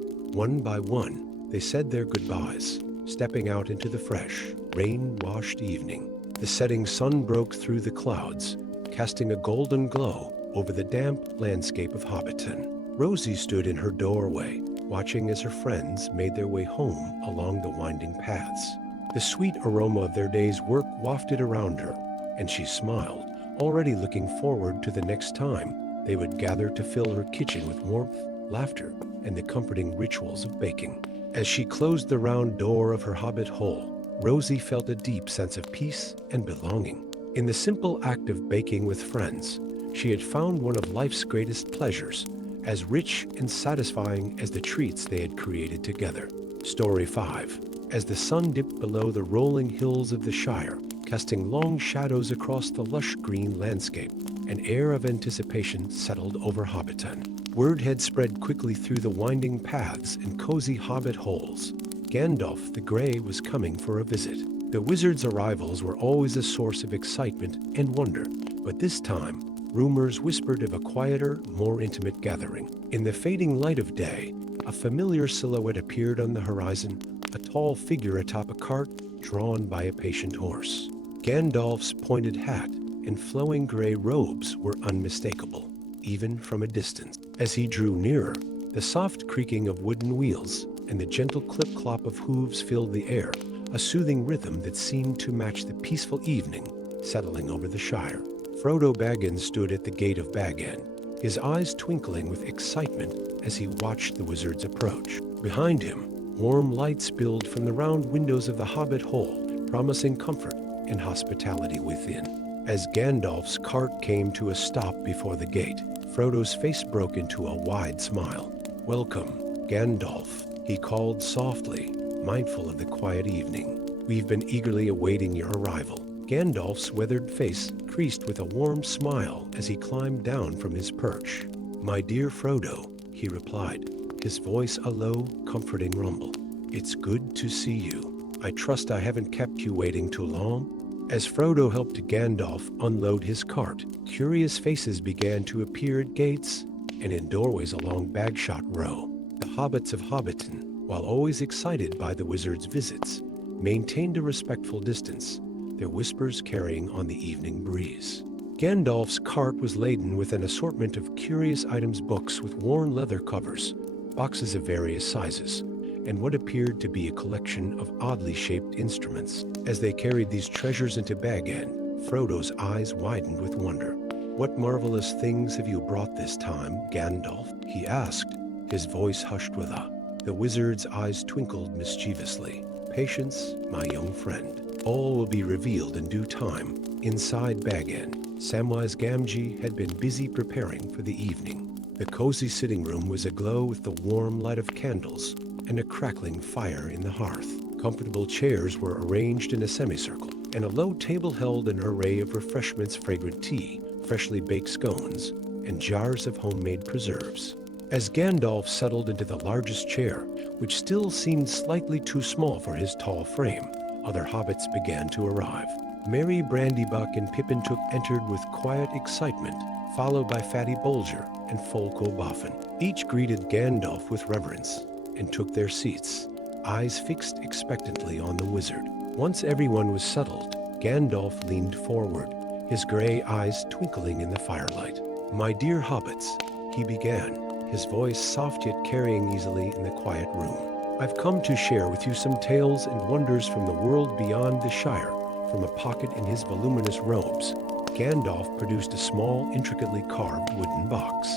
One by one, they said their goodbyes, stepping out into the fresh, rain-washed evening. The setting sun broke through the clouds, casting a golden glow over the damp landscape of Hobbiton. Rosie stood in her doorway, watching as her friends made their way home along the winding paths. The sweet aroma of their day's work wafted around her, and she smiled, already looking forward to the next time they would gather to fill her kitchen with warmth, laughter, and the comforting rituals of baking. As she closed the round door of her hobbit hole, Rosie felt a deep sense of peace and belonging. In the simple act of baking with friends, she had found one of life's greatest pleasures, as rich and satisfying as the treats they had created together. Story 5. As the sun dipped below the rolling hills of the Shire, casting long shadows across the lush green landscape, an air of anticipation settled over Hobbiton. Word had spread quickly through the winding paths and cozy hobbit holes. Gandalf the Grey was coming for a visit. The wizard's arrivals were always a source of excitement and wonder, but this time, rumors whispered of a quieter, more intimate gathering. In the fading light of day, a familiar silhouette appeared on the horizon, a tall figure atop a cart drawn by a patient horse. Gandalf's pointed hat and flowing gray robes were unmistakable, even from a distance. As he drew nearer, the soft creaking of wooden wheels and the gentle clip-clop of hooves filled the air, a soothing rhythm that seemed to match the peaceful evening settling over the Shire. Frodo Baggins stood at the gate of Bag End, his eyes twinkling with excitement as he watched the wizards approach. Behind him, warm light spilled from the round windows of the hobbit hole, promising comfort and hospitality within. As Gandalf's cart came to a stop before the gate, Frodo's face broke into a wide smile. "Welcome, Gandalf," he called softly, mindful of the quiet evening. "We've been eagerly awaiting your arrival." Gandalf's weathered face creased with a warm smile as he climbed down from his perch. "My dear Frodo," he replied, his voice a low, comforting rumble. "It's good to see you. I trust I haven't kept you waiting too long?" As Frodo helped Gandalf unload his cart, curious faces began to appear at gates and in doorways along Bagshot Row. The hobbits of Hobbiton, while always excited by the wizard's visits, maintained a respectful distance, their whispers carrying on the evening breeze. Gandalf's cart was laden with an assortment of curious items, books with worn leather covers, boxes of various sizes, and what appeared to be a collection of oddly shaped instruments. As they carried these treasures into Bag End, Frodo's eyes widened with wonder. "What marvelous things have you brought this time, Gandalf?" he asked, his voice hushed with awe. The wizard's eyes twinkled mischievously. "Patience, my young friend. All will be revealed in due time." Inside Bag-End, Samwise Gamgee had been busy preparing for the evening. The cozy sitting room was aglow with the warm light of candles and a crackling fire in the hearth. Comfortable chairs were arranged in a semicircle, and a low table held an array of refreshments: fragrant tea, freshly baked scones, and jars of homemade preserves. As Gandalf settled into the largest chair, which still seemed slightly too small for his tall frame, other hobbits began to arrive. Merry Brandybuck and Pippin entered with quiet excitement, followed by Fatty Bolger and Folko Boffin. Each greeted Gandalf with reverence and took their seats, eyes fixed expectantly on the wizard. Once everyone was settled, Gandalf leaned forward, his gray eyes twinkling in the firelight. "My dear hobbits," he began, his voice soft yet carrying easily in the quiet room. "I've come to share with you some tales and wonders from the world beyond the Shire." From a pocket in his voluminous robes, Gandalf produced a small, intricately carved wooden box.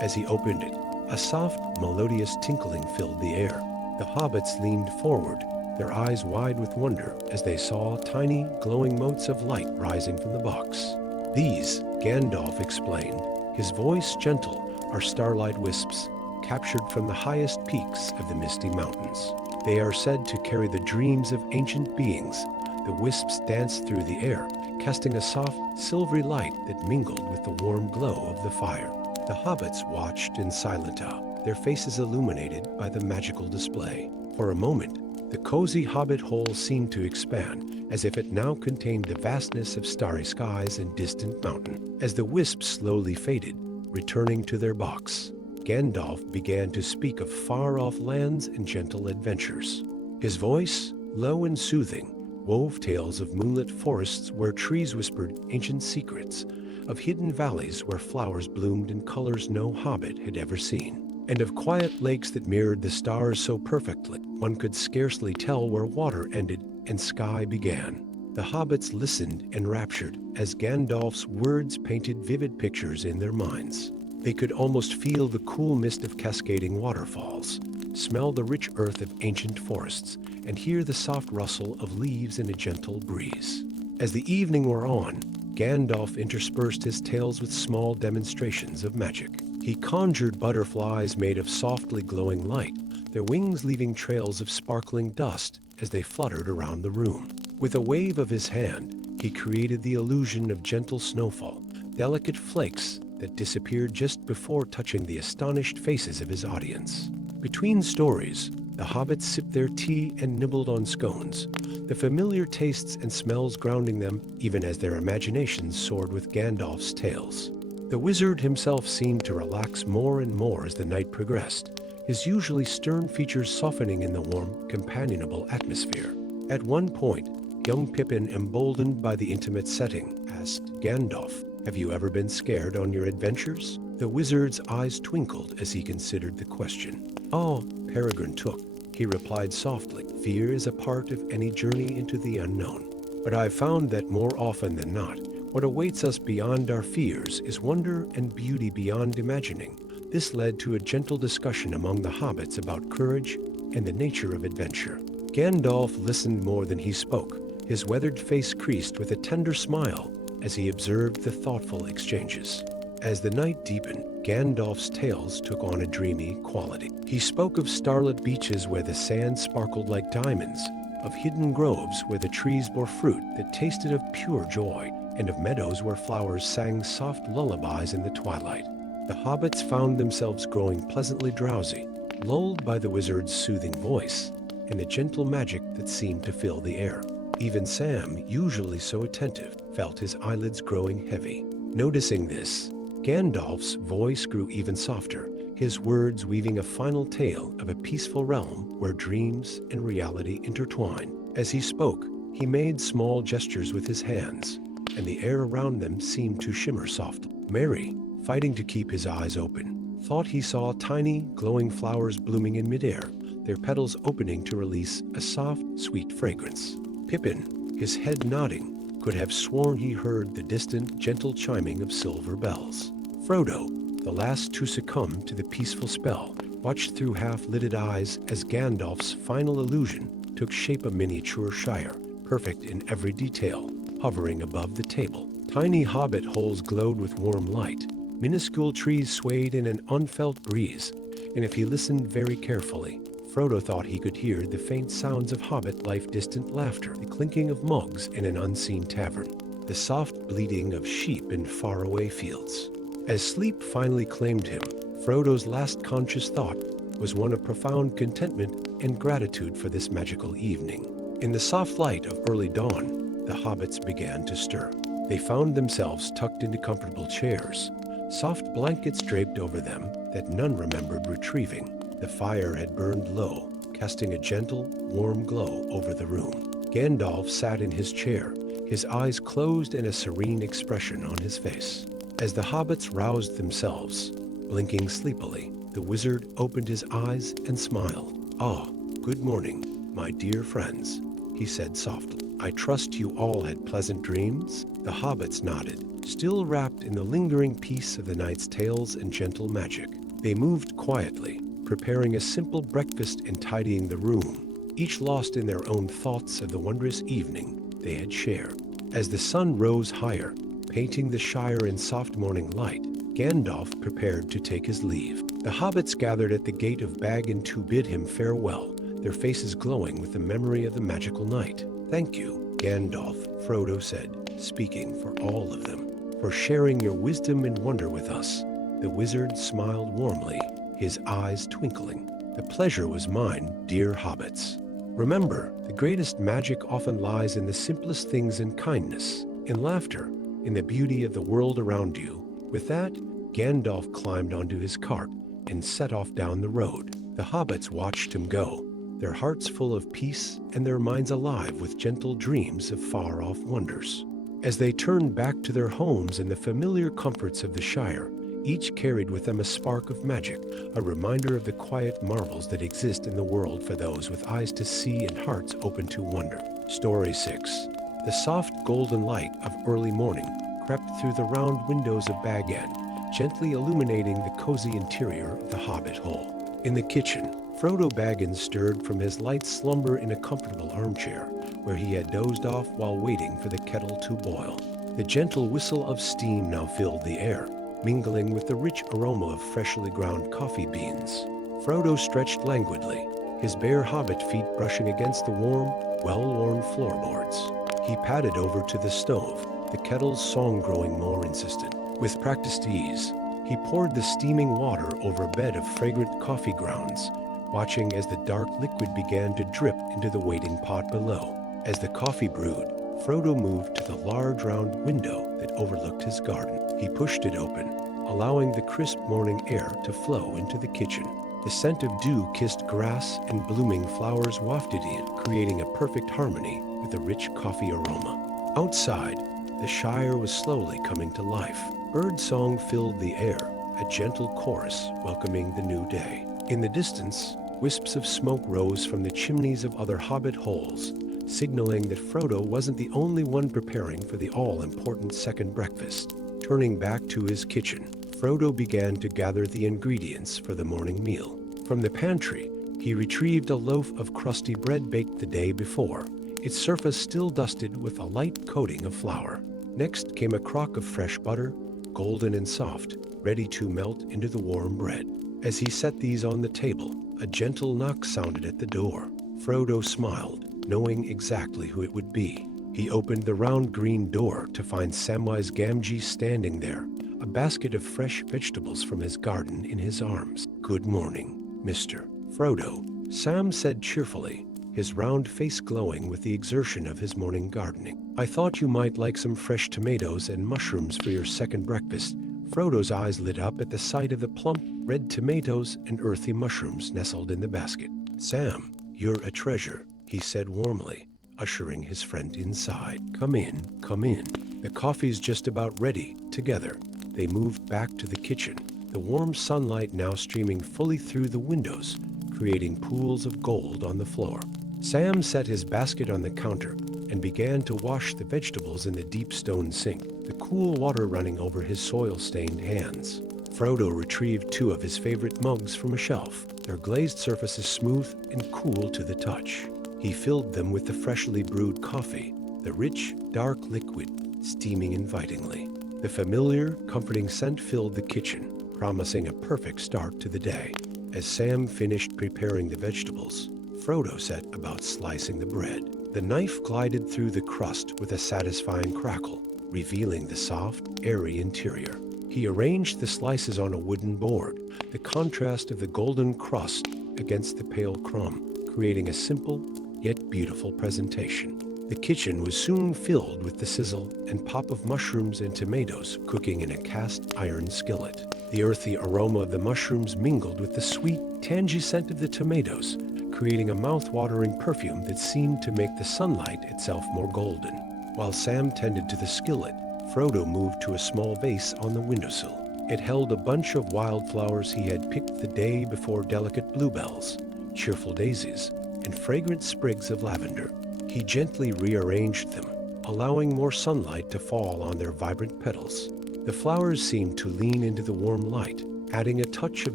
As he opened it, a soft, melodious tinkling filled the air. The hobbits leaned forward, their eyes wide with wonder as they saw tiny, glowing motes of light rising from the box. "These," Gandalf explained, his voice gentle, "are starlight wisps, captured from the highest peaks of the Misty Mountains. They are said to carry the dreams of ancient beings." The wisps danced through the air, casting a soft, silvery light that mingled with the warm glow of the fire. The hobbits watched in silent awe, their faces illuminated by the magical display. For a moment, the cozy hobbit-hole seemed to expand, as if it now contained the vastness of starry skies and distant mountain. As the wisps slowly faded, returning to their box, Gandalf began to speak of far-off lands and gentle adventures. His voice, low and soothing, wove tales of moonlit forests where trees whispered ancient secrets, of hidden valleys where flowers bloomed in colors no hobbit had ever seen, and of quiet lakes that mirrored the stars so perfectly one could scarcely tell where water ended and sky began. The hobbits listened enraptured as Gandalf's words painted vivid pictures in their minds. They could almost feel the cool mist of cascading waterfalls, smell the rich earth of ancient forests, and hear the soft rustle of leaves in a gentle breeze. As the evening wore on, Gandalf interspersed his tales with small demonstrations of magic. He conjured butterflies made of softly glowing light, their wings leaving trails of sparkling dust as they fluttered around the room. With a wave of his hand, he created the illusion of gentle snowfall, delicate flakes that disappeared just before touching the astonished faces of his audience. Between stories, the hobbits sipped their tea and nibbled on scones, the familiar tastes and smells grounding them even as their imaginations soared with Gandalf's tales. The wizard himself seemed to relax more and more as the night progressed, his usually stern features softening in the warm, companionable atmosphere. At one point, young Pippin, emboldened by the intimate setting, asked Gandalf, "Have you ever been scared on your adventures?" The wizard's eyes twinkled as he considered the question. "Oh, Peregrine Took," he replied softly, "fear is a part of any journey into the unknown. But I've found that more often than not, what awaits us beyond our fears is wonder and beauty beyond imagining." This led to a gentle discussion among the hobbits about courage and the nature of adventure. Gandalf listened more than he spoke, his weathered face creased with a tender smile as he observed the thoughtful exchanges. As the night deepened, Gandalf's tales took on a dreamy quality. He spoke of starlit beaches where the sand sparkled like diamonds, of hidden groves where the trees bore fruit that tasted of pure joy, and of meadows where flowers sang soft lullabies in the twilight. The hobbits found themselves growing pleasantly drowsy, lulled by the wizard's soothing voice and the gentle magic that seemed to fill the air. Even Sam, usually so attentive, felt his eyelids growing heavy. Noticing this, Gandalf's voice grew even softer, his words weaving a final tale of a peaceful realm where dreams and reality intertwine. As he spoke, he made small gestures with his hands, and the air around them seemed to shimmer softly. Merry, fighting to keep his eyes open, thought he saw tiny, glowing flowers blooming in midair, their petals opening to release a soft, sweet fragrance. Pippin, his head nodding, could have sworn he heard the distant, gentle chiming of silver bells. Frodo, the last to succumb to the peaceful spell, watched through half-lidded eyes as Gandalf's final illusion took shape a miniature Shire, perfect in every detail, hovering above the table. Tiny hobbit holes glowed with warm light, minuscule trees swayed in an unfelt breeze, and if he listened very carefully, Frodo thought he could hear the faint sounds of hobbit life, distant laughter, the clinking of mugs in an unseen tavern, the soft bleating of sheep in faraway fields. As sleep finally claimed him, Frodo's last conscious thought was one of profound contentment and gratitude for this magical evening. In the soft light of early dawn, the hobbits began to stir. They found themselves tucked into comfortable chairs, soft blankets draped over them that none remembered retrieving. The fire had burned low, casting a gentle, warm glow over the room. Gandalf sat in his chair, his eyes closed and a serene expression on his face. As the hobbits roused themselves, blinking sleepily, the wizard opened his eyes and smiled. "Ah, good morning, my dear friends," he said softly. "I trust you all had pleasant dreams?" The hobbits nodded, still wrapped in the lingering peace of the night's tales and gentle magic. They moved quietly, preparing a simple breakfast and tidying the room, each lost in their own thoughts of the wondrous evening they had shared. As the sun rose higher, painting the Shire in soft morning light, Gandalf prepared to take his leave. The hobbits gathered at the gate of Baggin to bid him farewell, their faces glowing with the memory of the magical night. "Thank you, Gandalf," Frodo said, speaking for all of them, "for sharing your wisdom and wonder with us." The wizard smiled warmly, his eyes twinkling. "The pleasure was mine, dear hobbits. Remember, the greatest magic often lies in the simplest things, in kindness, in laughter, in the beauty of the world around you." With that, Gandalf climbed onto his cart and set off down the road. The hobbits watched him go, their hearts full of peace and their minds alive with gentle dreams of far-off wonders. As they turned back to their homes in the familiar comforts of the Shire, each carried with them a spark of magic, a reminder of the quiet marvels that exist in the world for those with eyes to see and hearts open to wonder. Story 6. The soft golden light of early morning crept through the round windows of Baggin, gently illuminating the cozy interior of the hobbit hole. In the kitchen, Frodo Baggins stirred from his light slumber in a comfortable armchair, where he had dozed off while waiting for the kettle to boil. The gentle whistle of steam now filled the air, mingling with the rich aroma of freshly ground coffee beans. Frodo stretched languidly, his bare hobbit feet brushing against the warm, well-worn floorboards. He padded over to the stove, the kettle's song growing more insistent. With practiced ease, he poured the steaming water over a bed of fragrant coffee grounds, watching as the dark liquid began to drip into the waiting pot below. As the coffee brewed, Frodo moved to the large round window that overlooked his garden. He pushed it open, allowing the crisp morning air to flow into the kitchen. The scent of dew-kissed grass and blooming flowers wafted in, creating a perfect harmony with the rich coffee aroma. Outside, the Shire was slowly coming to life. Birdsong filled the air, a gentle chorus welcoming the new day. In the distance, wisps of smoke rose from the chimneys of other hobbit holes, signaling that Frodo wasn't the only one preparing for the all-important second breakfast. Turning back to his kitchen, Frodo began to gather the ingredients for the morning meal. From the pantry, he retrieved a loaf of crusty bread baked the day before, its surface still dusted with a light coating of flour. Next came a crock of fresh butter, golden and soft, ready to melt into the warm bread. As he set these on the table, a gentle knock sounded at the door. Frodo smiled, knowing exactly who it would be. He opened the round green door to find Samwise Gamgee standing there, a basket of fresh vegetables from his garden in his arms. "Good morning, Mr. Frodo," Sam said cheerfully, his round face glowing with the exertion of his morning gardening. "I thought you might like some fresh tomatoes and mushrooms for your second breakfast." Frodo's eyes lit up at the sight of the plump, red tomatoes and earthy mushrooms nestled in the basket. "Sam, you're a treasure," he said warmly, ushering his friend inside. Come in, come in. The coffee's just about ready." Together, they moved back to the kitchen, the warm sunlight now streaming fully through the windows, creating pools of gold on the floor. Sam set his basket on the counter, and began to wash the vegetables in the deep stone sink, the cool water running over his soil-stained hands. Frodo retrieved two of his favorite mugs from a shelf, their glazed surfaces smooth and cool to the touch. He filled them with the freshly brewed coffee, the rich, dark liquid steaming invitingly. The familiar, comforting scent filled the kitchen, promising a perfect start to the day. As Sam finished preparing the vegetables, Frodo set about slicing the bread. The knife glided through the crust with a satisfying crackle, revealing the soft, airy interior. He arranged the slices on a wooden board, the contrast of the golden crust against the pale crumb, creating a simple yet beautiful presentation. The kitchen was soon filled with the sizzle and pop of mushrooms and tomatoes cooking in a cast iron skillet. The earthy aroma of the mushrooms mingled with the sweet, tangy scent of the tomatoes, creating a mouth-watering perfume that seemed to make the sunlight itself more golden. While Sam tended to the skillet, Frodo moved to a small vase on the windowsill. It held a bunch of wildflowers he had picked the day before, delicate bluebells, cheerful daisies, and fragrant sprigs of lavender. He gently rearranged them, allowing more sunlight to fall on their vibrant petals. The flowers seemed to lean into the warm light, adding a touch of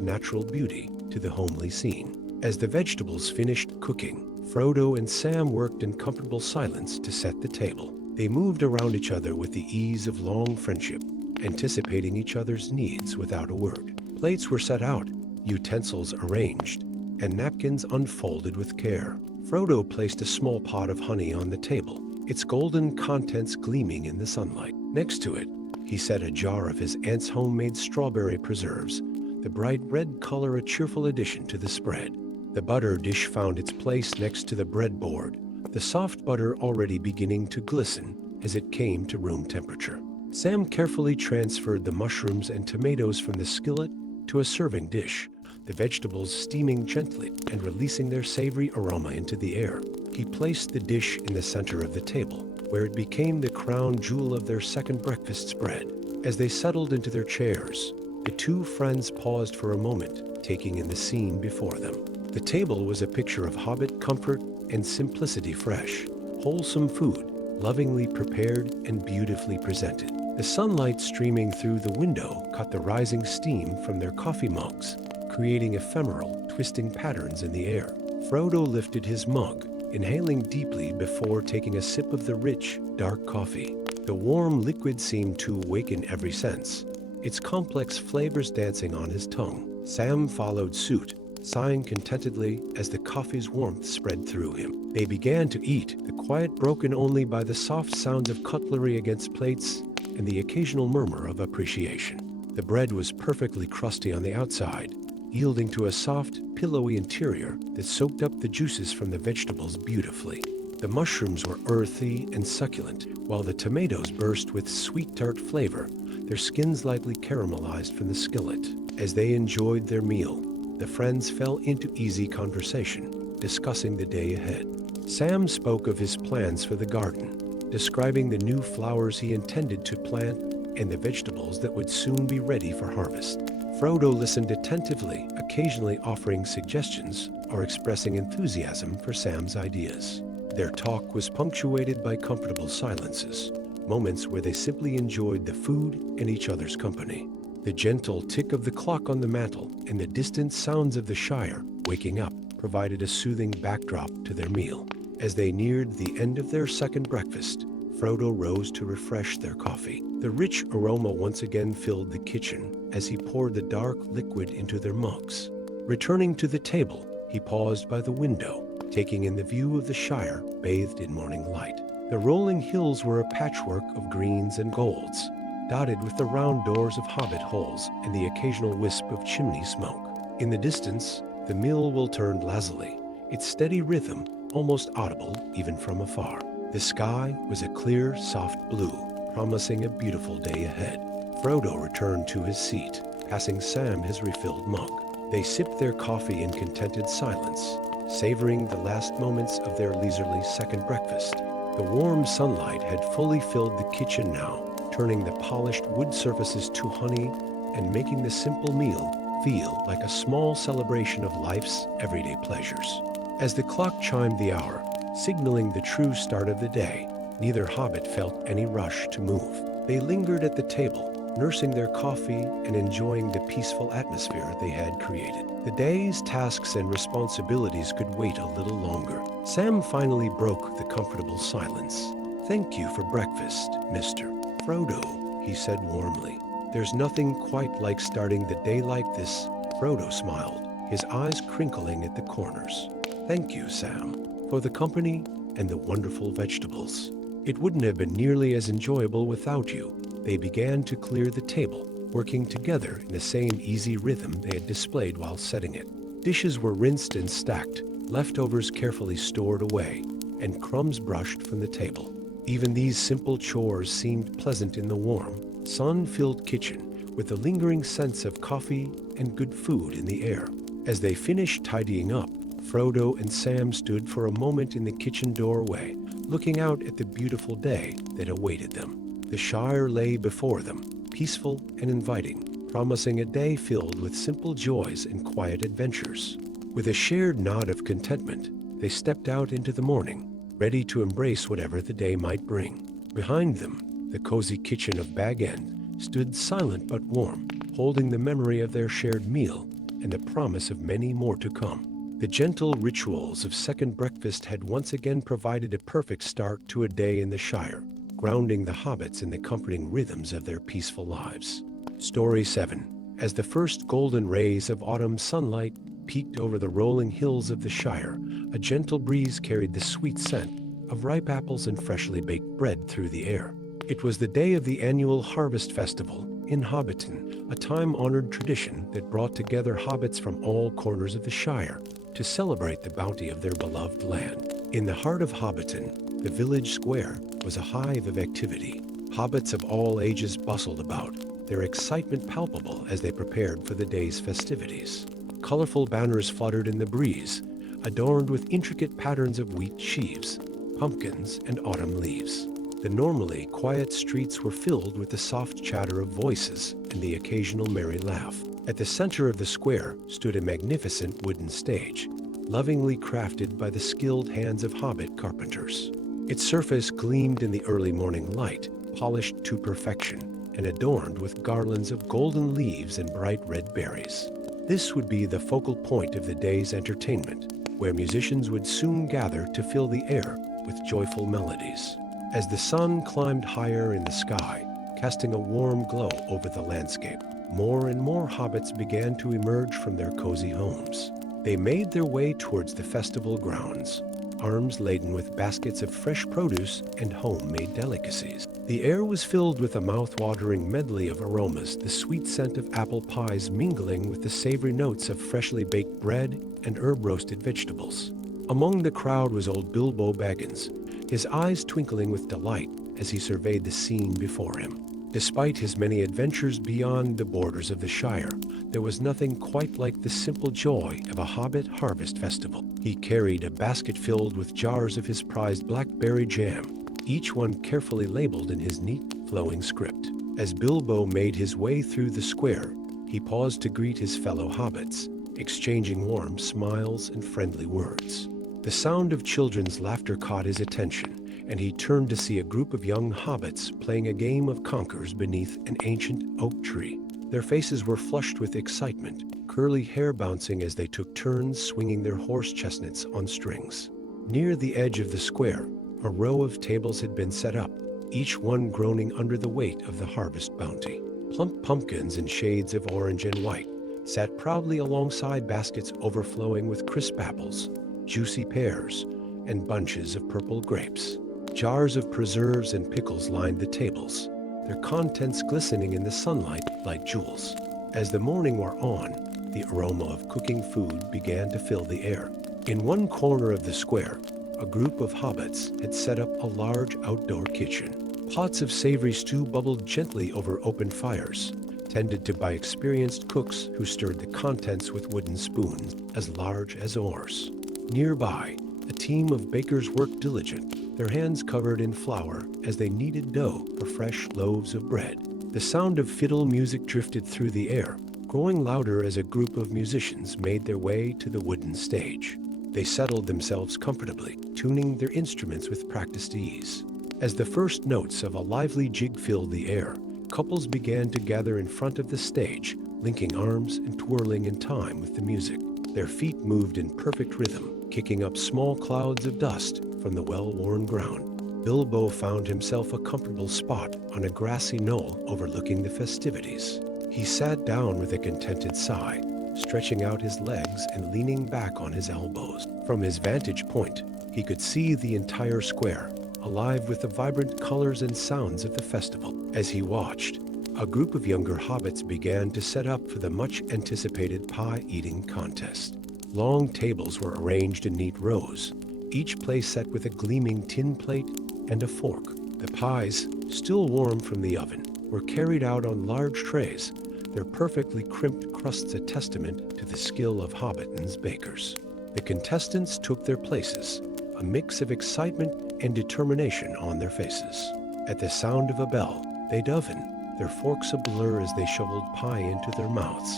natural beauty to the homely scene. As the vegetables finished cooking, Frodo and Sam worked in comfortable silence to set the table. They moved around each other with the ease of long friendship, anticipating each other's needs without a word. Plates were set out, utensils arranged, and napkins unfolded with care. Frodo placed a small pot of honey on the table, its golden contents gleaming in the sunlight. Next to it, he set a jar of his aunt's homemade strawberry preserves, the bright red color a cheerful addition to the spread. The butter dish found its place next to the breadboard, the soft butter already beginning to glisten as it came to room temperature. Sam carefully transferred the mushrooms and tomatoes from the skillet to a serving dish, the vegetables steaming gently and releasing their savory aroma into the air. He placed the dish in the center of the table, where it became the crown jewel of their second breakfast spread. As they settled into their chairs, the two friends paused for a moment, taking in the scene before them. The table was a picture of hobbit comfort and simplicity, fresh, wholesome food, lovingly prepared and beautifully presented. The sunlight streaming through the window caught the rising steam from their coffee mugs, creating ephemeral, twisting patterns in the air. Frodo lifted his mug, inhaling deeply before taking a sip of the rich, dark coffee. The warm liquid seemed to awaken every sense, its complex flavors dancing on his tongue. Sam followed suit, sighing contentedly as the coffee's warmth spread through him. They began to eat, the quiet broken only by the soft sounds of cutlery against plates and the occasional murmur of appreciation. The bread was perfectly crusty on the outside, yielding to a soft, pillowy interior that soaked up the juices from the vegetables beautifully. The mushrooms were earthy and succulent, while the tomatoes burst with sweet tart flavor, their skins lightly caramelized from the skillet. As they enjoyed their meal, the friends fell into easy conversation, discussing the day ahead. Sam spoke of his plans for the garden, describing the new flowers he intended to plant and the vegetables that would soon be ready for harvest. Frodo listened attentively, occasionally offering suggestions or expressing enthusiasm for Sam's ideas. Their talk was punctuated by comfortable silences, moments where they simply enjoyed the food and each other's company. The gentle tick of the clock on the mantel and the distant sounds of the Shire waking up provided a soothing backdrop to their meal. As they neared the end of their second breakfast, Frodo rose to refresh their coffee. The rich aroma once again filled the kitchen as he poured the dark liquid into their mugs. Returning to the table, he paused by the window, taking in the view of the Shire bathed in morning light. The rolling hills were a patchwork of greens and golds, dotted with the round doors of hobbit-holes and the occasional wisp of chimney smoke. In the distance, the mill turned lazily, its steady rhythm almost audible even from afar. The sky was a clear, soft blue, promising a beautiful day ahead. Frodo returned to his seat, passing Sam his refilled mug. They sipped their coffee in contented silence, savoring the last moments of their leisurely second breakfast. The warm sunlight had fully filled the kitchen now, turning the polished wood surfaces to honey and making the simple meal feel like a small celebration of life's everyday pleasures. As the clock chimed the hour, signaling the true start of the day. Neither hobbit felt any rush to move. They lingered at the table, nursing their coffee and enjoying the peaceful atmosphere they had created. The day's tasks and responsibilities could wait a little longer. Sam finally broke the comfortable silence. "Thank you for breakfast, Mr. Frodo," he said warmly. "There's nothing quite like starting the day like this." Frodo smiled, his eyes crinkling at the corners. "Thank you, Sam, for the company and the wonderful vegetables. It wouldn't have been nearly as enjoyable without you." They began to clear the table, working together in the same easy rhythm they had displayed while setting it. Dishes were rinsed and stacked, leftovers carefully stored away, and crumbs brushed from the table. Even these simple chores seemed pleasant in the warm, sun-filled kitchen, with a lingering sense of coffee and good food in the air. As they finished tidying up, Frodo and Sam stood for a moment in the kitchen doorway, looking out at the beautiful day that awaited them. The Shire lay before them, peaceful and inviting, promising a day filled with simple joys and quiet adventures. With a shared nod of contentment, they stepped out into the morning, ready to embrace whatever the day might bring. Behind them, the cozy kitchen of Bag End stood silent but warm, holding the memory of their shared meal and the promise of many more to come. The gentle rituals of second breakfast had once again provided a perfect start to a day in the Shire, grounding the hobbits in the comforting rhythms of their peaceful lives. Story 7. As the first golden rays of autumn sunlight peeked over the rolling hills of the Shire, a gentle breeze carried the sweet scent of ripe apples and freshly baked bread through the air. It was the day of the annual Harvest Festival in Hobbiton, a time-honored tradition that brought together hobbits from all corners of the Shire to celebrate the bounty of their beloved land. In the heart of Hobbiton, the village square was a hive of activity. Hobbits of all ages bustled about, their excitement palpable as they prepared for the day's festivities. Colorful banners fluttered in the breeze, adorned with intricate patterns of wheat sheaves, pumpkins, and autumn leaves. The normally quiet streets were filled with the soft chatter of voices and the occasional merry laugh. At the center of the square stood a magnificent wooden stage, lovingly crafted by the skilled hands of hobbit carpenters. Its surface gleamed in the early morning light, polished to perfection, and adorned with garlands of golden leaves and bright red berries. This would be the focal point of the day's entertainment, where musicians would soon gather to fill the air with joyful melodies. As the sun climbed higher in the sky, casting a warm glow over the landscape, more and more hobbits began to emerge from their cozy homes. They made their way towards the festival grounds, arms laden with baskets of fresh produce and homemade delicacies. The air was filled with a mouth-watering medley of aromas, the sweet scent of apple pies mingling with the savory notes of freshly baked bread and herb-roasted vegetables. Among the crowd was old Bilbo Baggins, his eyes twinkling with delight as he surveyed the scene before him. Despite his many adventures beyond the borders of the Shire, there was nothing quite like the simple joy of a Hobbit harvest festival. He carried a basket filled with jars of his prized blackberry jam, each one carefully labeled in his neat, flowing script. As Bilbo made his way through the square, he paused to greet his fellow hobbits, exchanging warm smiles and friendly words. The sound of children's laughter caught his attention, and he turned to see a group of young hobbits playing a game of conkers beneath an ancient oak tree. Their faces were flushed with excitement, curly hair bouncing as they took turns swinging their horse chestnuts on strings. Near the edge of the square, a row of tables had been set up, each one groaning under the weight of the harvest bounty. Plump pumpkins in shades of orange and white sat proudly alongside baskets overflowing with crisp apples, juicy pears, and bunches of purple grapes. Jars of preserves and pickles lined the tables, their contents glistening in the sunlight like jewels. As the morning wore on, the aroma of cooking food began to fill the air. In one corner of the square, a group of hobbits had set up a large outdoor kitchen. Pots of savory stew bubbled gently over open fires, tended to by experienced cooks who stirred the contents with wooden spoons as large as oars. Nearby, a team of bakers worked diligent, their hands covered in flour as they kneaded dough for fresh loaves of bread. The sound of fiddle music drifted through the air, growing louder as a group of musicians made their way to the wooden stage. They settled themselves comfortably, tuning their instruments with practiced ease. As the first notes of a lively jig filled the air, couples began to gather in front of the stage, linking arms and twirling in time with the music. Their feet moved in perfect rhythm, kicking up small clouds of dust from the well-worn ground. Bilbo found himself a comfortable spot on a grassy knoll overlooking the festivities. He sat down with a contented sigh, stretching out his legs and leaning back on his elbows. From his vantage point, he could see the entire square, alive with the vibrant colors and sounds of the festival. As he watched, a group of younger hobbits began to set up for the much-anticipated pie-eating contest. Long tables were arranged in neat rows, each place set with a gleaming tin plate and a fork. The pies, still warm from the oven, were carried out on large trays, their perfectly crimped crusts a testament to the skill of Hobbiton's bakers. The contestants took their places, a mix of excitement and determination on their faces. At the sound of a bell, they dove in, their forks a blur as they shoveled pie into their mouths.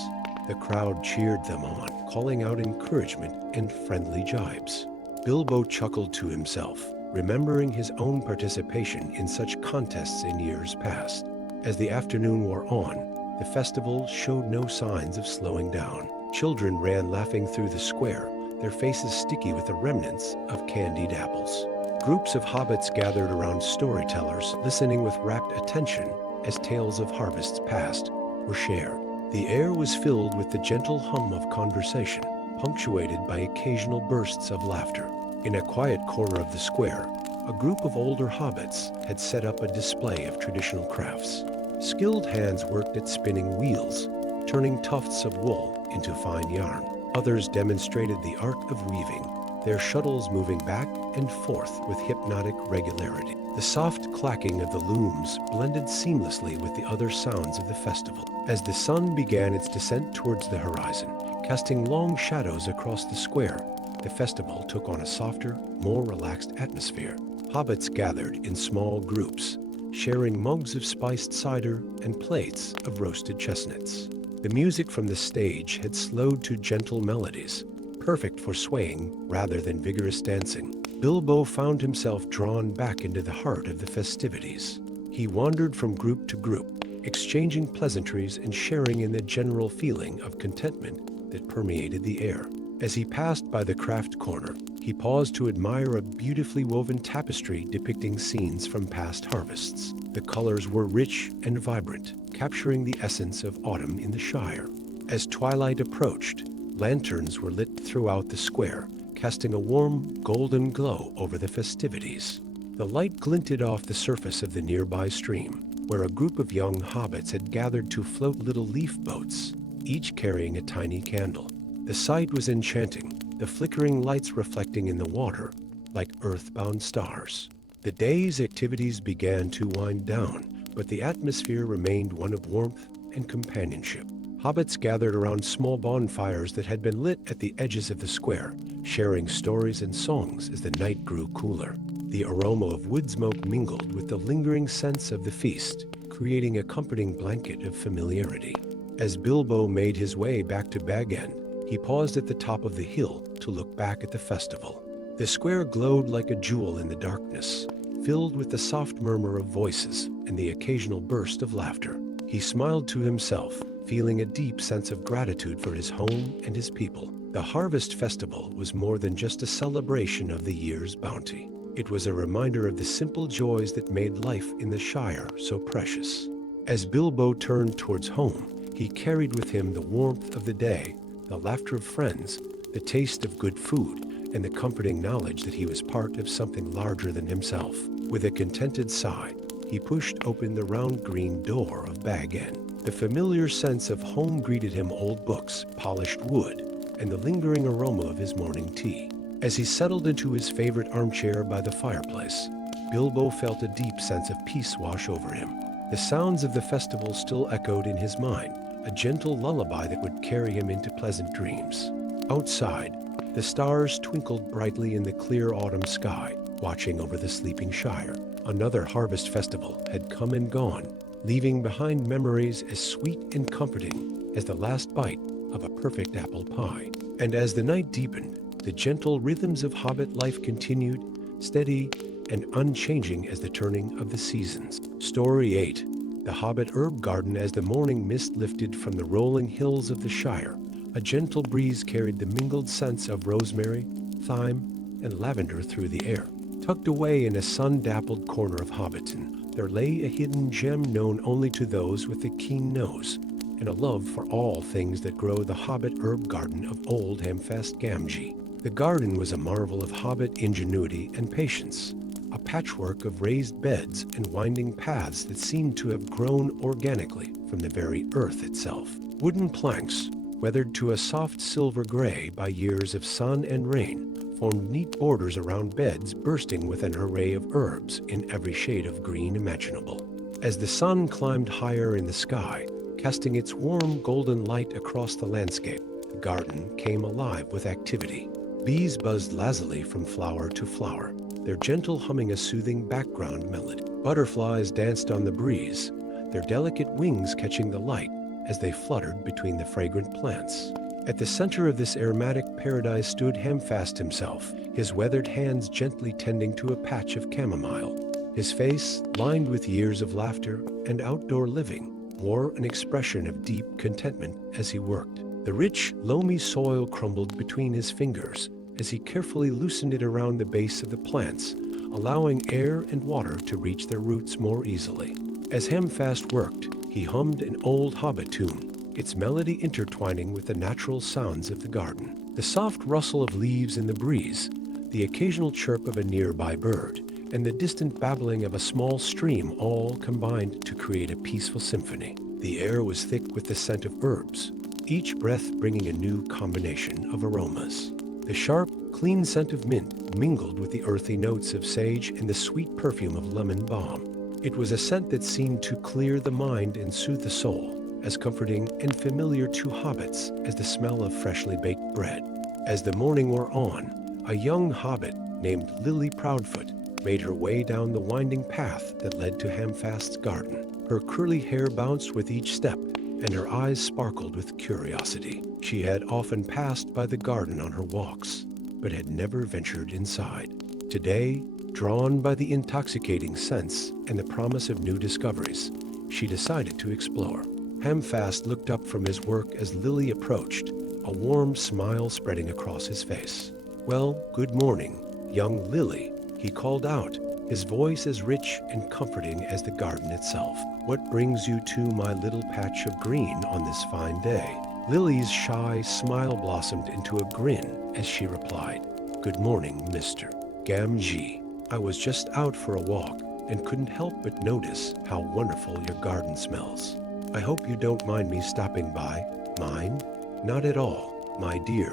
The crowd cheered them on, calling out encouragement and friendly jibes. Bilbo chuckled to himself, remembering his own participation in such contests in years past. As the afternoon wore on, the festival showed no signs of slowing down. Children ran laughing through the square, their faces sticky with the remnants of candied apples. Groups of hobbits gathered around storytellers, listening with rapt attention as tales of harvests past were shared. The air was filled with the gentle hum of conversation, punctuated by occasional bursts of laughter. In a quiet corner of the square, a group of older hobbits had set up a display of traditional crafts. Skilled hands worked at spinning wheels, turning tufts of wool into fine yarn. Others demonstrated the art of weaving, their shuttles moving back and forth with hypnotic regularity. The soft clacking of the looms blended seamlessly with the other sounds of the festival. As the sun began its descent towards the horizon, casting long shadows across the square, the festival took on a softer, more relaxed atmosphere. Hobbits gathered in small groups, sharing mugs of spiced cider and plates of roasted chestnuts. The music from the stage had slowed to gentle melodies, perfect for swaying rather than vigorous dancing. Bilbo found himself drawn back into the heart of the festivities. He wandered from group to group, exchanging pleasantries and sharing in the general feeling of contentment that permeated the air. As he passed by the craft corner, he paused to admire a beautifully woven tapestry depicting scenes from past harvests. The colors were rich and vibrant, capturing the essence of autumn in the Shire. As twilight approached, lanterns were lit throughout the square, casting a warm, golden glow over the festivities. The light glinted off the surface of the nearby stream, where a group of young hobbits had gathered to float little leaf boats, each carrying a tiny candle. The sight was enchanting, the flickering lights reflecting in the water like earthbound stars. The day's activities began to wind down, but the atmosphere remained one of warmth and companionship. Hobbits gathered around small bonfires that had been lit at the edges of the square, sharing stories and songs as the night grew cooler. The aroma of wood smoke mingled with the lingering sense of the feast, creating a comforting blanket of familiarity. As Bilbo made his way back to Bag End, he paused at the top of the hill to look back at the festival. The square glowed like a jewel in the darkness, filled with the soft murmur of voices and the occasional burst of laughter. He smiled to himself, feeling a deep sense of gratitude for his home and his people. The Harvest Festival was more than just a celebration of the year's bounty. It was a reminder of the simple joys that made life in the Shire so precious. As Bilbo turned towards home, he carried with him the warmth of the day, the laughter of friends, the taste of good food, and the comforting knowledge that he was part of something larger than himself. With a contented sigh, he pushed open the round green door of Bag End. The familiar sense of home greeted him: old books, polished wood, and the lingering aroma of his morning tea. As he settled into his favorite armchair by the fireplace, Bilbo felt a deep sense of peace wash over him. The sounds of the festival still echoed in his mind, a gentle lullaby that would carry him into pleasant dreams. Outside, the stars twinkled brightly in the clear autumn sky, watching over the sleeping Shire. Another harvest festival had come and gone, leaving behind memories as sweet and comforting as the last bite of a perfect apple pie. And as the night deepened, The gentle rhythms of hobbit life continued, steady and unchanging as the turning of the seasons. Story 8. The Hobbit Herb Garden. As the morning mist lifted from the rolling hills of the Shire, a gentle breeze carried the mingled scents of rosemary, thyme, and lavender through the air. Tucked away in a sun-dappled corner of Hobbiton, there lay a hidden gem known only to those with a keen nose and a love for all things that grow. The Hobbit Herb Garden of Old Hamfast Gamgee. The garden was a marvel of hobbit ingenuity and patience, a patchwork of raised beds and winding paths that seemed to have grown organically from the very earth itself. Wooden planks, weathered to a soft silver gray by years of sun and rain, formed neat borders around beds bursting with an array of herbs in every shade of green imaginable. As the sun climbed higher in the sky, casting its warm golden light across the landscape, the garden came alive with activity. Bees buzzed lazily from flower to flower, their gentle humming a soothing background melody. Butterflies danced on the breeze, their delicate wings catching the light as they fluttered between the fragrant plants. At the center of this aromatic paradise stood Hamfast himself, his weathered hands gently tending to a patch of chamomile. His face, lined with years of laughter and outdoor living, wore an expression of deep contentment as he worked. The rich, loamy soil crumbled between his fingers as he carefully loosened it around the base of the plants, allowing air and water to reach their roots more easily. As Hamfast worked, he hummed an old hobbit tune, its melody intertwining with the natural sounds of the garden. The soft rustle of leaves in the breeze, the occasional chirp of a nearby bird, and the distant babbling of a small stream all combined to create a peaceful symphony. The air was thick with the scent of herbs, each breath bringing a new combination of aromas. The sharp, clean scent of mint mingled with the earthy notes of sage and the sweet perfume of lemon balm. It was a scent that seemed to clear the mind and soothe the soul, as comforting and familiar to hobbits as the smell of freshly baked bread. As the morning wore on, a young hobbit named Lily Proudfoot made her way down the winding path that led to Hamfast's garden. Her curly hair bounced with each step, and her eyes sparkled with curiosity. She had often passed by the garden on her walks, but had never ventured inside. Today, drawn by the intoxicating scents and the promise of new discoveries, she decided to explore. Hamfast looked up from his work as Lily approached, a warm smile spreading across his face. "Well, good morning, young Lily," he called out, his voice as rich and comforting as the garden itself. "What brings you to my little patch of green on this fine day?" Lily's shy smile blossomed into a grin as she replied, "Good morning, Mr. Gamgee. I was just out for a walk and couldn't help but notice how wonderful your garden smells. I hope you don't mind me stopping by." "Mind? Not at all, my dear,"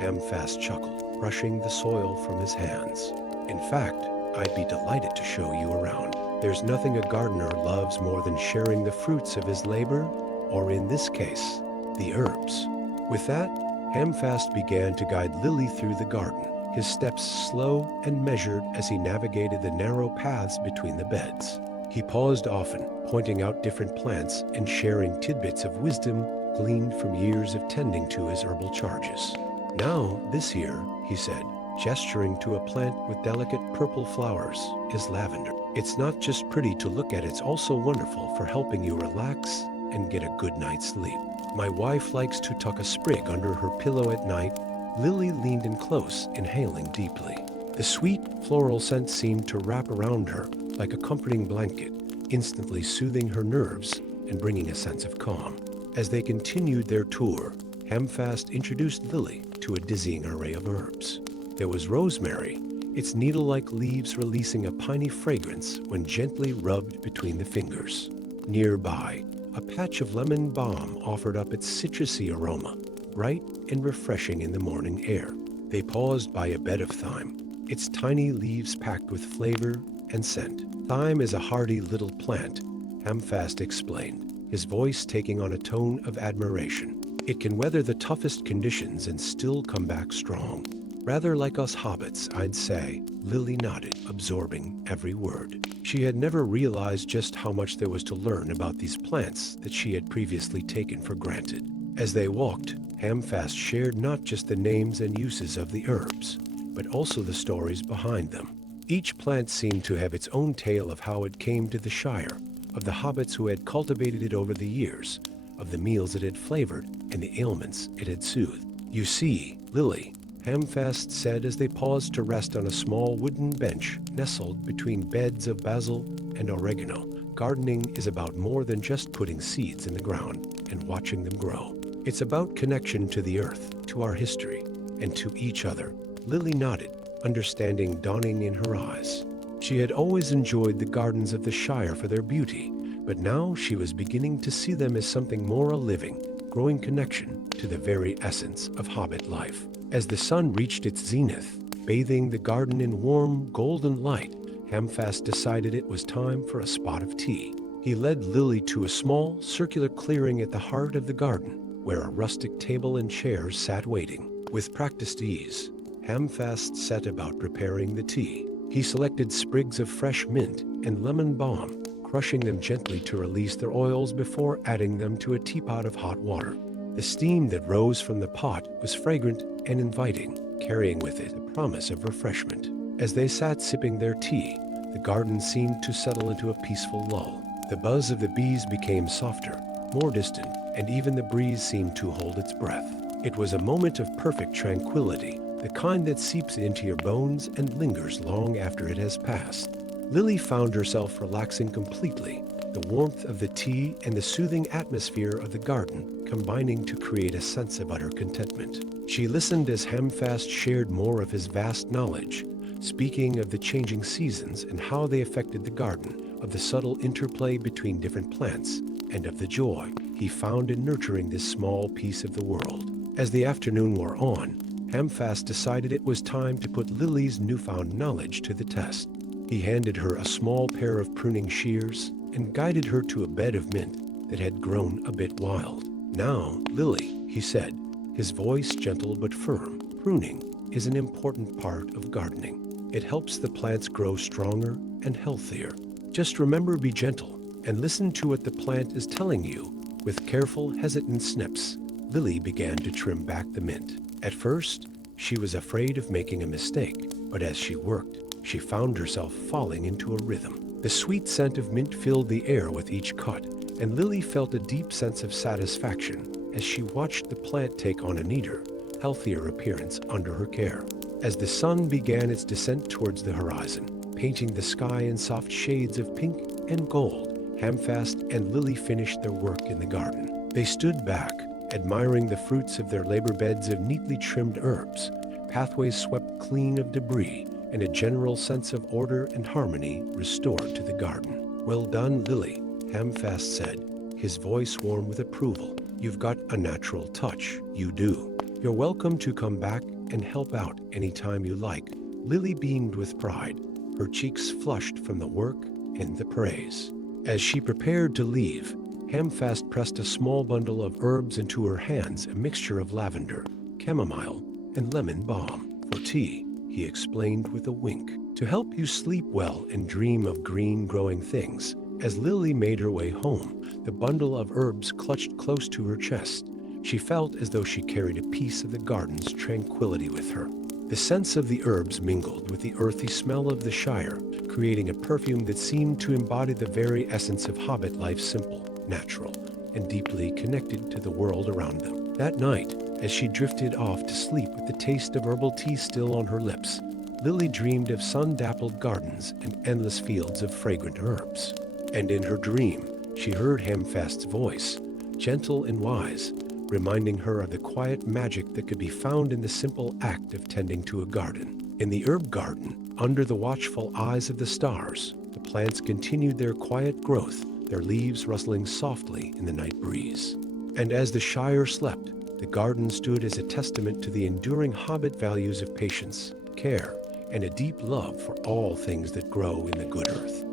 Hamfast chuckled, brushing the soil from his hands. "In fact, I'd be delighted to show you around. There's nothing a gardener loves more than sharing the fruits of his labor, or in this case, the herbs." With that, Hamfast began to guide Lily through the garden, his steps slow and measured as he navigated the narrow paths between the beds. He paused often, pointing out different plants and sharing tidbits of wisdom gleaned from years of tending to his herbal charges. "Now, this here," he said, gesturing to a plant with delicate purple flowers, "is lavender. It's not just pretty to look at, it's also wonderful for helping you relax and get a good night's sleep. My wife likes to tuck a sprig under her pillow at night." Lily leaned in close, inhaling deeply. The sweet, floral scent seemed to wrap around her like a comforting blanket, instantly soothing her nerves and bringing a sense of calm. As they continued their tour, Hamfast introduced Lily to a dizzying array of herbs. There was rosemary, its needle-like leaves releasing a piney fragrance when gently rubbed between the fingers. Nearby, a patch of lemon balm offered up its citrusy aroma, bright and refreshing in the morning air. They paused by a bed of thyme, its tiny leaves packed with flavor and scent. "Thyme is a hardy little plant," Hamfast explained, his voice taking on a tone of admiration. "It can weather the toughest conditions and still come back strong. Rather like us hobbits, I'd say." Lily nodded, absorbing every word. She had never realized just how much there was to learn about these plants that she had previously taken for granted. As they walked, Hamfast shared not just the names and uses of the herbs, but also the stories behind them. Each plant seemed to have its own tale of how it came to the Shire, of the hobbits who had cultivated it over the years, of the meals it had flavored and the ailments it had soothed. "You see, Lily," Hamfast said as they paused to rest on a small wooden bench nestled between beds of basil and oregano, "gardening is about more than just putting seeds in the ground and watching them grow. It's about connection to the earth, to our history, and to each other." Lily nodded, understanding dawning in her eyes. She had always enjoyed the gardens of the Shire for their beauty, but now she was beginning to see them as something more a living, growing connection to the very essence of hobbit life. As the sun reached its zenith, bathing the garden in warm, golden light, Hamfast decided it was time for a spot of tea. He led Lily to a small, circular clearing at the heart of the garden, where a rustic table and chairs sat waiting. With practiced ease, Hamfast set about preparing the tea. He selected sprigs of fresh mint and lemon balm, crushing them gently to release their oils before adding them to a teapot of hot water. The steam that rose from the pot was fragrant and inviting, carrying with it the promise of refreshment. As they sat sipping their tea, the garden seemed to settle into a peaceful lull. The buzz of the bees became softer, more distant, and even the breeze seemed to hold its breath. It was a moment of perfect tranquility, the kind that seeps into your bones and lingers long after it has passed. Lily found herself relaxing completely, the warmth of the tea and the soothing atmosphere of the garden combining to create a sense of utter contentment. She listened as Hamfast shared more of his vast knowledge, speaking of the changing seasons and how they affected the garden, of the subtle interplay between different plants, and of the joy he found in nurturing this small piece of the world. As the afternoon wore on, Hamfast decided it was time to put Lily's newfound knowledge to the test. He handed her a small pair of pruning shears and guided her to a bed of mint that had grown a bit wild. "Now, Lily," he said, his voice gentle but firm, "pruning is an important part of gardening. It helps the plants grow stronger and healthier. Just remember, be gentle and listen to what the plant is telling you." With careful, hesitant snips, Lily began to trim back the mint. At first, she was afraid of making a mistake, but as she worked, she found herself falling into a rhythm. The sweet scent of mint filled the air with each cut, and Lily felt a deep sense of satisfaction as she watched the plant take on a neater, healthier appearance under her care. As the sun began its descent towards the horizon, painting the sky in soft shades of pink and gold, Hamfast and Lily finished their work in the garden. They stood back, admiring the fruits of their labor beds of neatly trimmed herbs, pathways swept clean of debris, and a general sense of order and harmony restored to the garden. "Well done, Lily," Hamfast said, his voice warm with approval. "You've got a natural touch, you do. You're welcome to come back and help out anytime you like." Lily beamed with pride, her cheeks flushed from the work and the praise. As she prepared to leave, Hamfast pressed a small bundle of herbs into her hands, a mixture of lavender, chamomile, and lemon balm. "For tea," he explained with a wink, "to help you sleep well and dream of green growing things." As Lily made her way home, the bundle of herbs clutched close to her chest. She felt as though she carried a piece of the garden's tranquility with her. The scents of the herbs mingled with the earthy smell of the Shire, creating a perfume that seemed to embody the very essence of hobbit life, simple, natural, and deeply connected to the world around them. That night, as she drifted off to sleep with the taste of herbal tea still on her lips, Lily dreamed of sun-dappled gardens and endless fields of fragrant herbs. And in her dream, she heard Hamfast's voice, gentle and wise, reminding her of the quiet magic that could be found in the simple act of tending to a garden. In the herb garden, under the watchful eyes of the stars, the plants continued their quiet growth, their leaves rustling softly in the night breeze. And as the Shire slept, the garden stood as a testament to the enduring hobbit values of patience, care, and a deep love for all things that grow in the good earth.